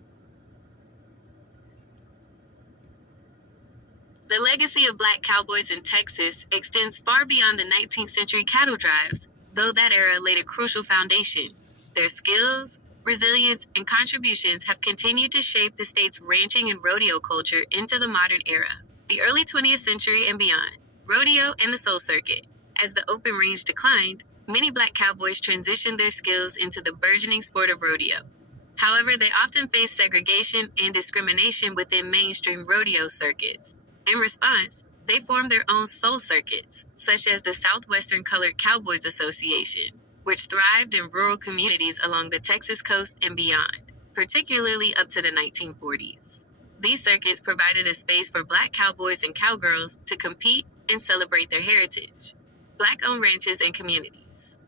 The legacy of of black cowboys in Texas extends far beyond the 19th century cattle drives, though that era laid a crucial foundation. Their skills, resilience, and contributions have continued to shape the state's ranching and rodeo culture into the modern era. The early 20th century and beyond, rodeo and the soul circuit. As the open range declined, many black cowboys transitioned their skills into the burgeoning sport of rodeo. However, they often faced segregation and discrimination within mainstream rodeo circuits. In response, they formed their own soul circuits, such as the Southwestern Colored Cowboys Association, which thrived in rural communities along the Texas coast and beyond, particularly up to the 1940s. These circuits provided a space for black cowboys and cowgirls to compete and celebrate their heritage. Black-owned ranches and communities.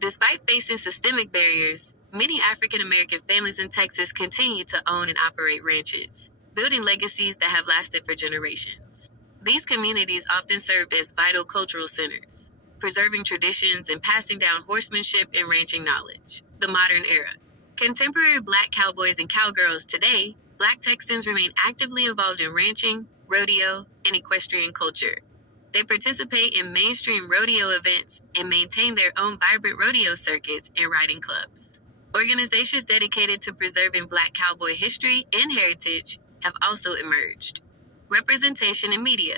Despite facing systemic barriers, many African American families in Texas continue to own and operate ranches, building legacies that have lasted for generations. These communities often served as vital cultural centers, preserving traditions and passing down horsemanship and ranching knowledge. The modern era. Contemporary black cowboys and cowgirls today, black Texans remain actively involved in ranching, rodeo, and equestrian culture. They participate in mainstream rodeo events and maintain their own vibrant rodeo circuits and riding clubs. Organizations dedicated to preserving black cowboy history and heritage have also emerged. Representation in media.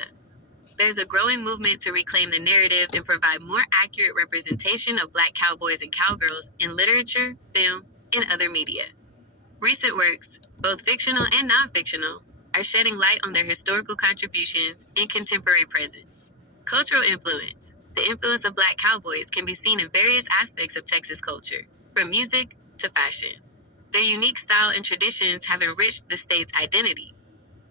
There's a growing movement to reclaim the narrative and provide more accurate representation of black cowboys and cowgirls in literature, film, and other media. Recent works, both fictional and non-fictional, are shedding light on their historical contributions and contemporary presence. Cultural influence. The influence of black cowboys can be seen in various aspects of Texas culture, from music to fashion. Their unique style and traditions have enriched the state's identity.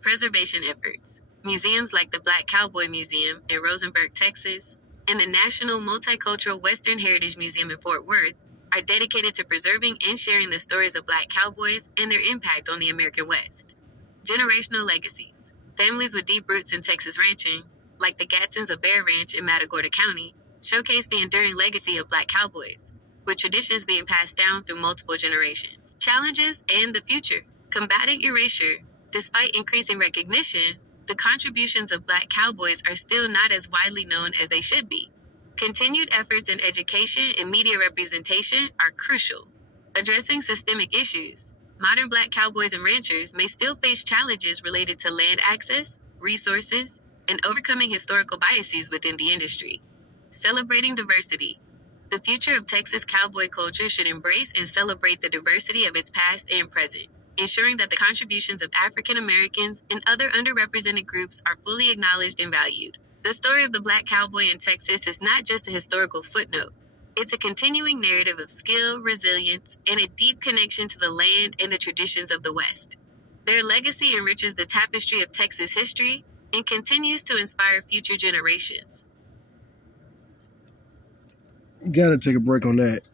Preservation efforts. Museums like the Black Cowboy Museum in Rosenberg, Texas, and the National Multicultural Western Heritage Museum in Fort Worth are dedicated to preserving and sharing the stories of black cowboys and their impact on the American West. Generational legacies. Families with deep roots in Texas ranching, like the Gadsens of Bear Ranch in Matagorda County, showcase the enduring legacy of black cowboys, with traditions being passed down through multiple generations. Challenges and the future. Combating erasure. Despite increasing recognition, the contributions of black cowboys are still not as widely known as they should be. Continued efforts in education and media representation are crucial. Addressing systemic issues. Modern black cowboys and ranchers may still face challenges related to land access, resources, and overcoming historical biases within the industry. Celebrating diversity. The future of Texas cowboy culture should embrace and celebrate the diversity of its past and present, ensuring that the contributions of African Americans and other underrepresented groups are fully acknowledged and valued. The story of the black cowboy in Texas is not just a historical footnote. It's a continuing narrative of skill, resilience, and a deep connection to the land and the traditions of the West. Their legacy enriches the tapestry of Texas history and continues to inspire future generations. Gotta take a break on that.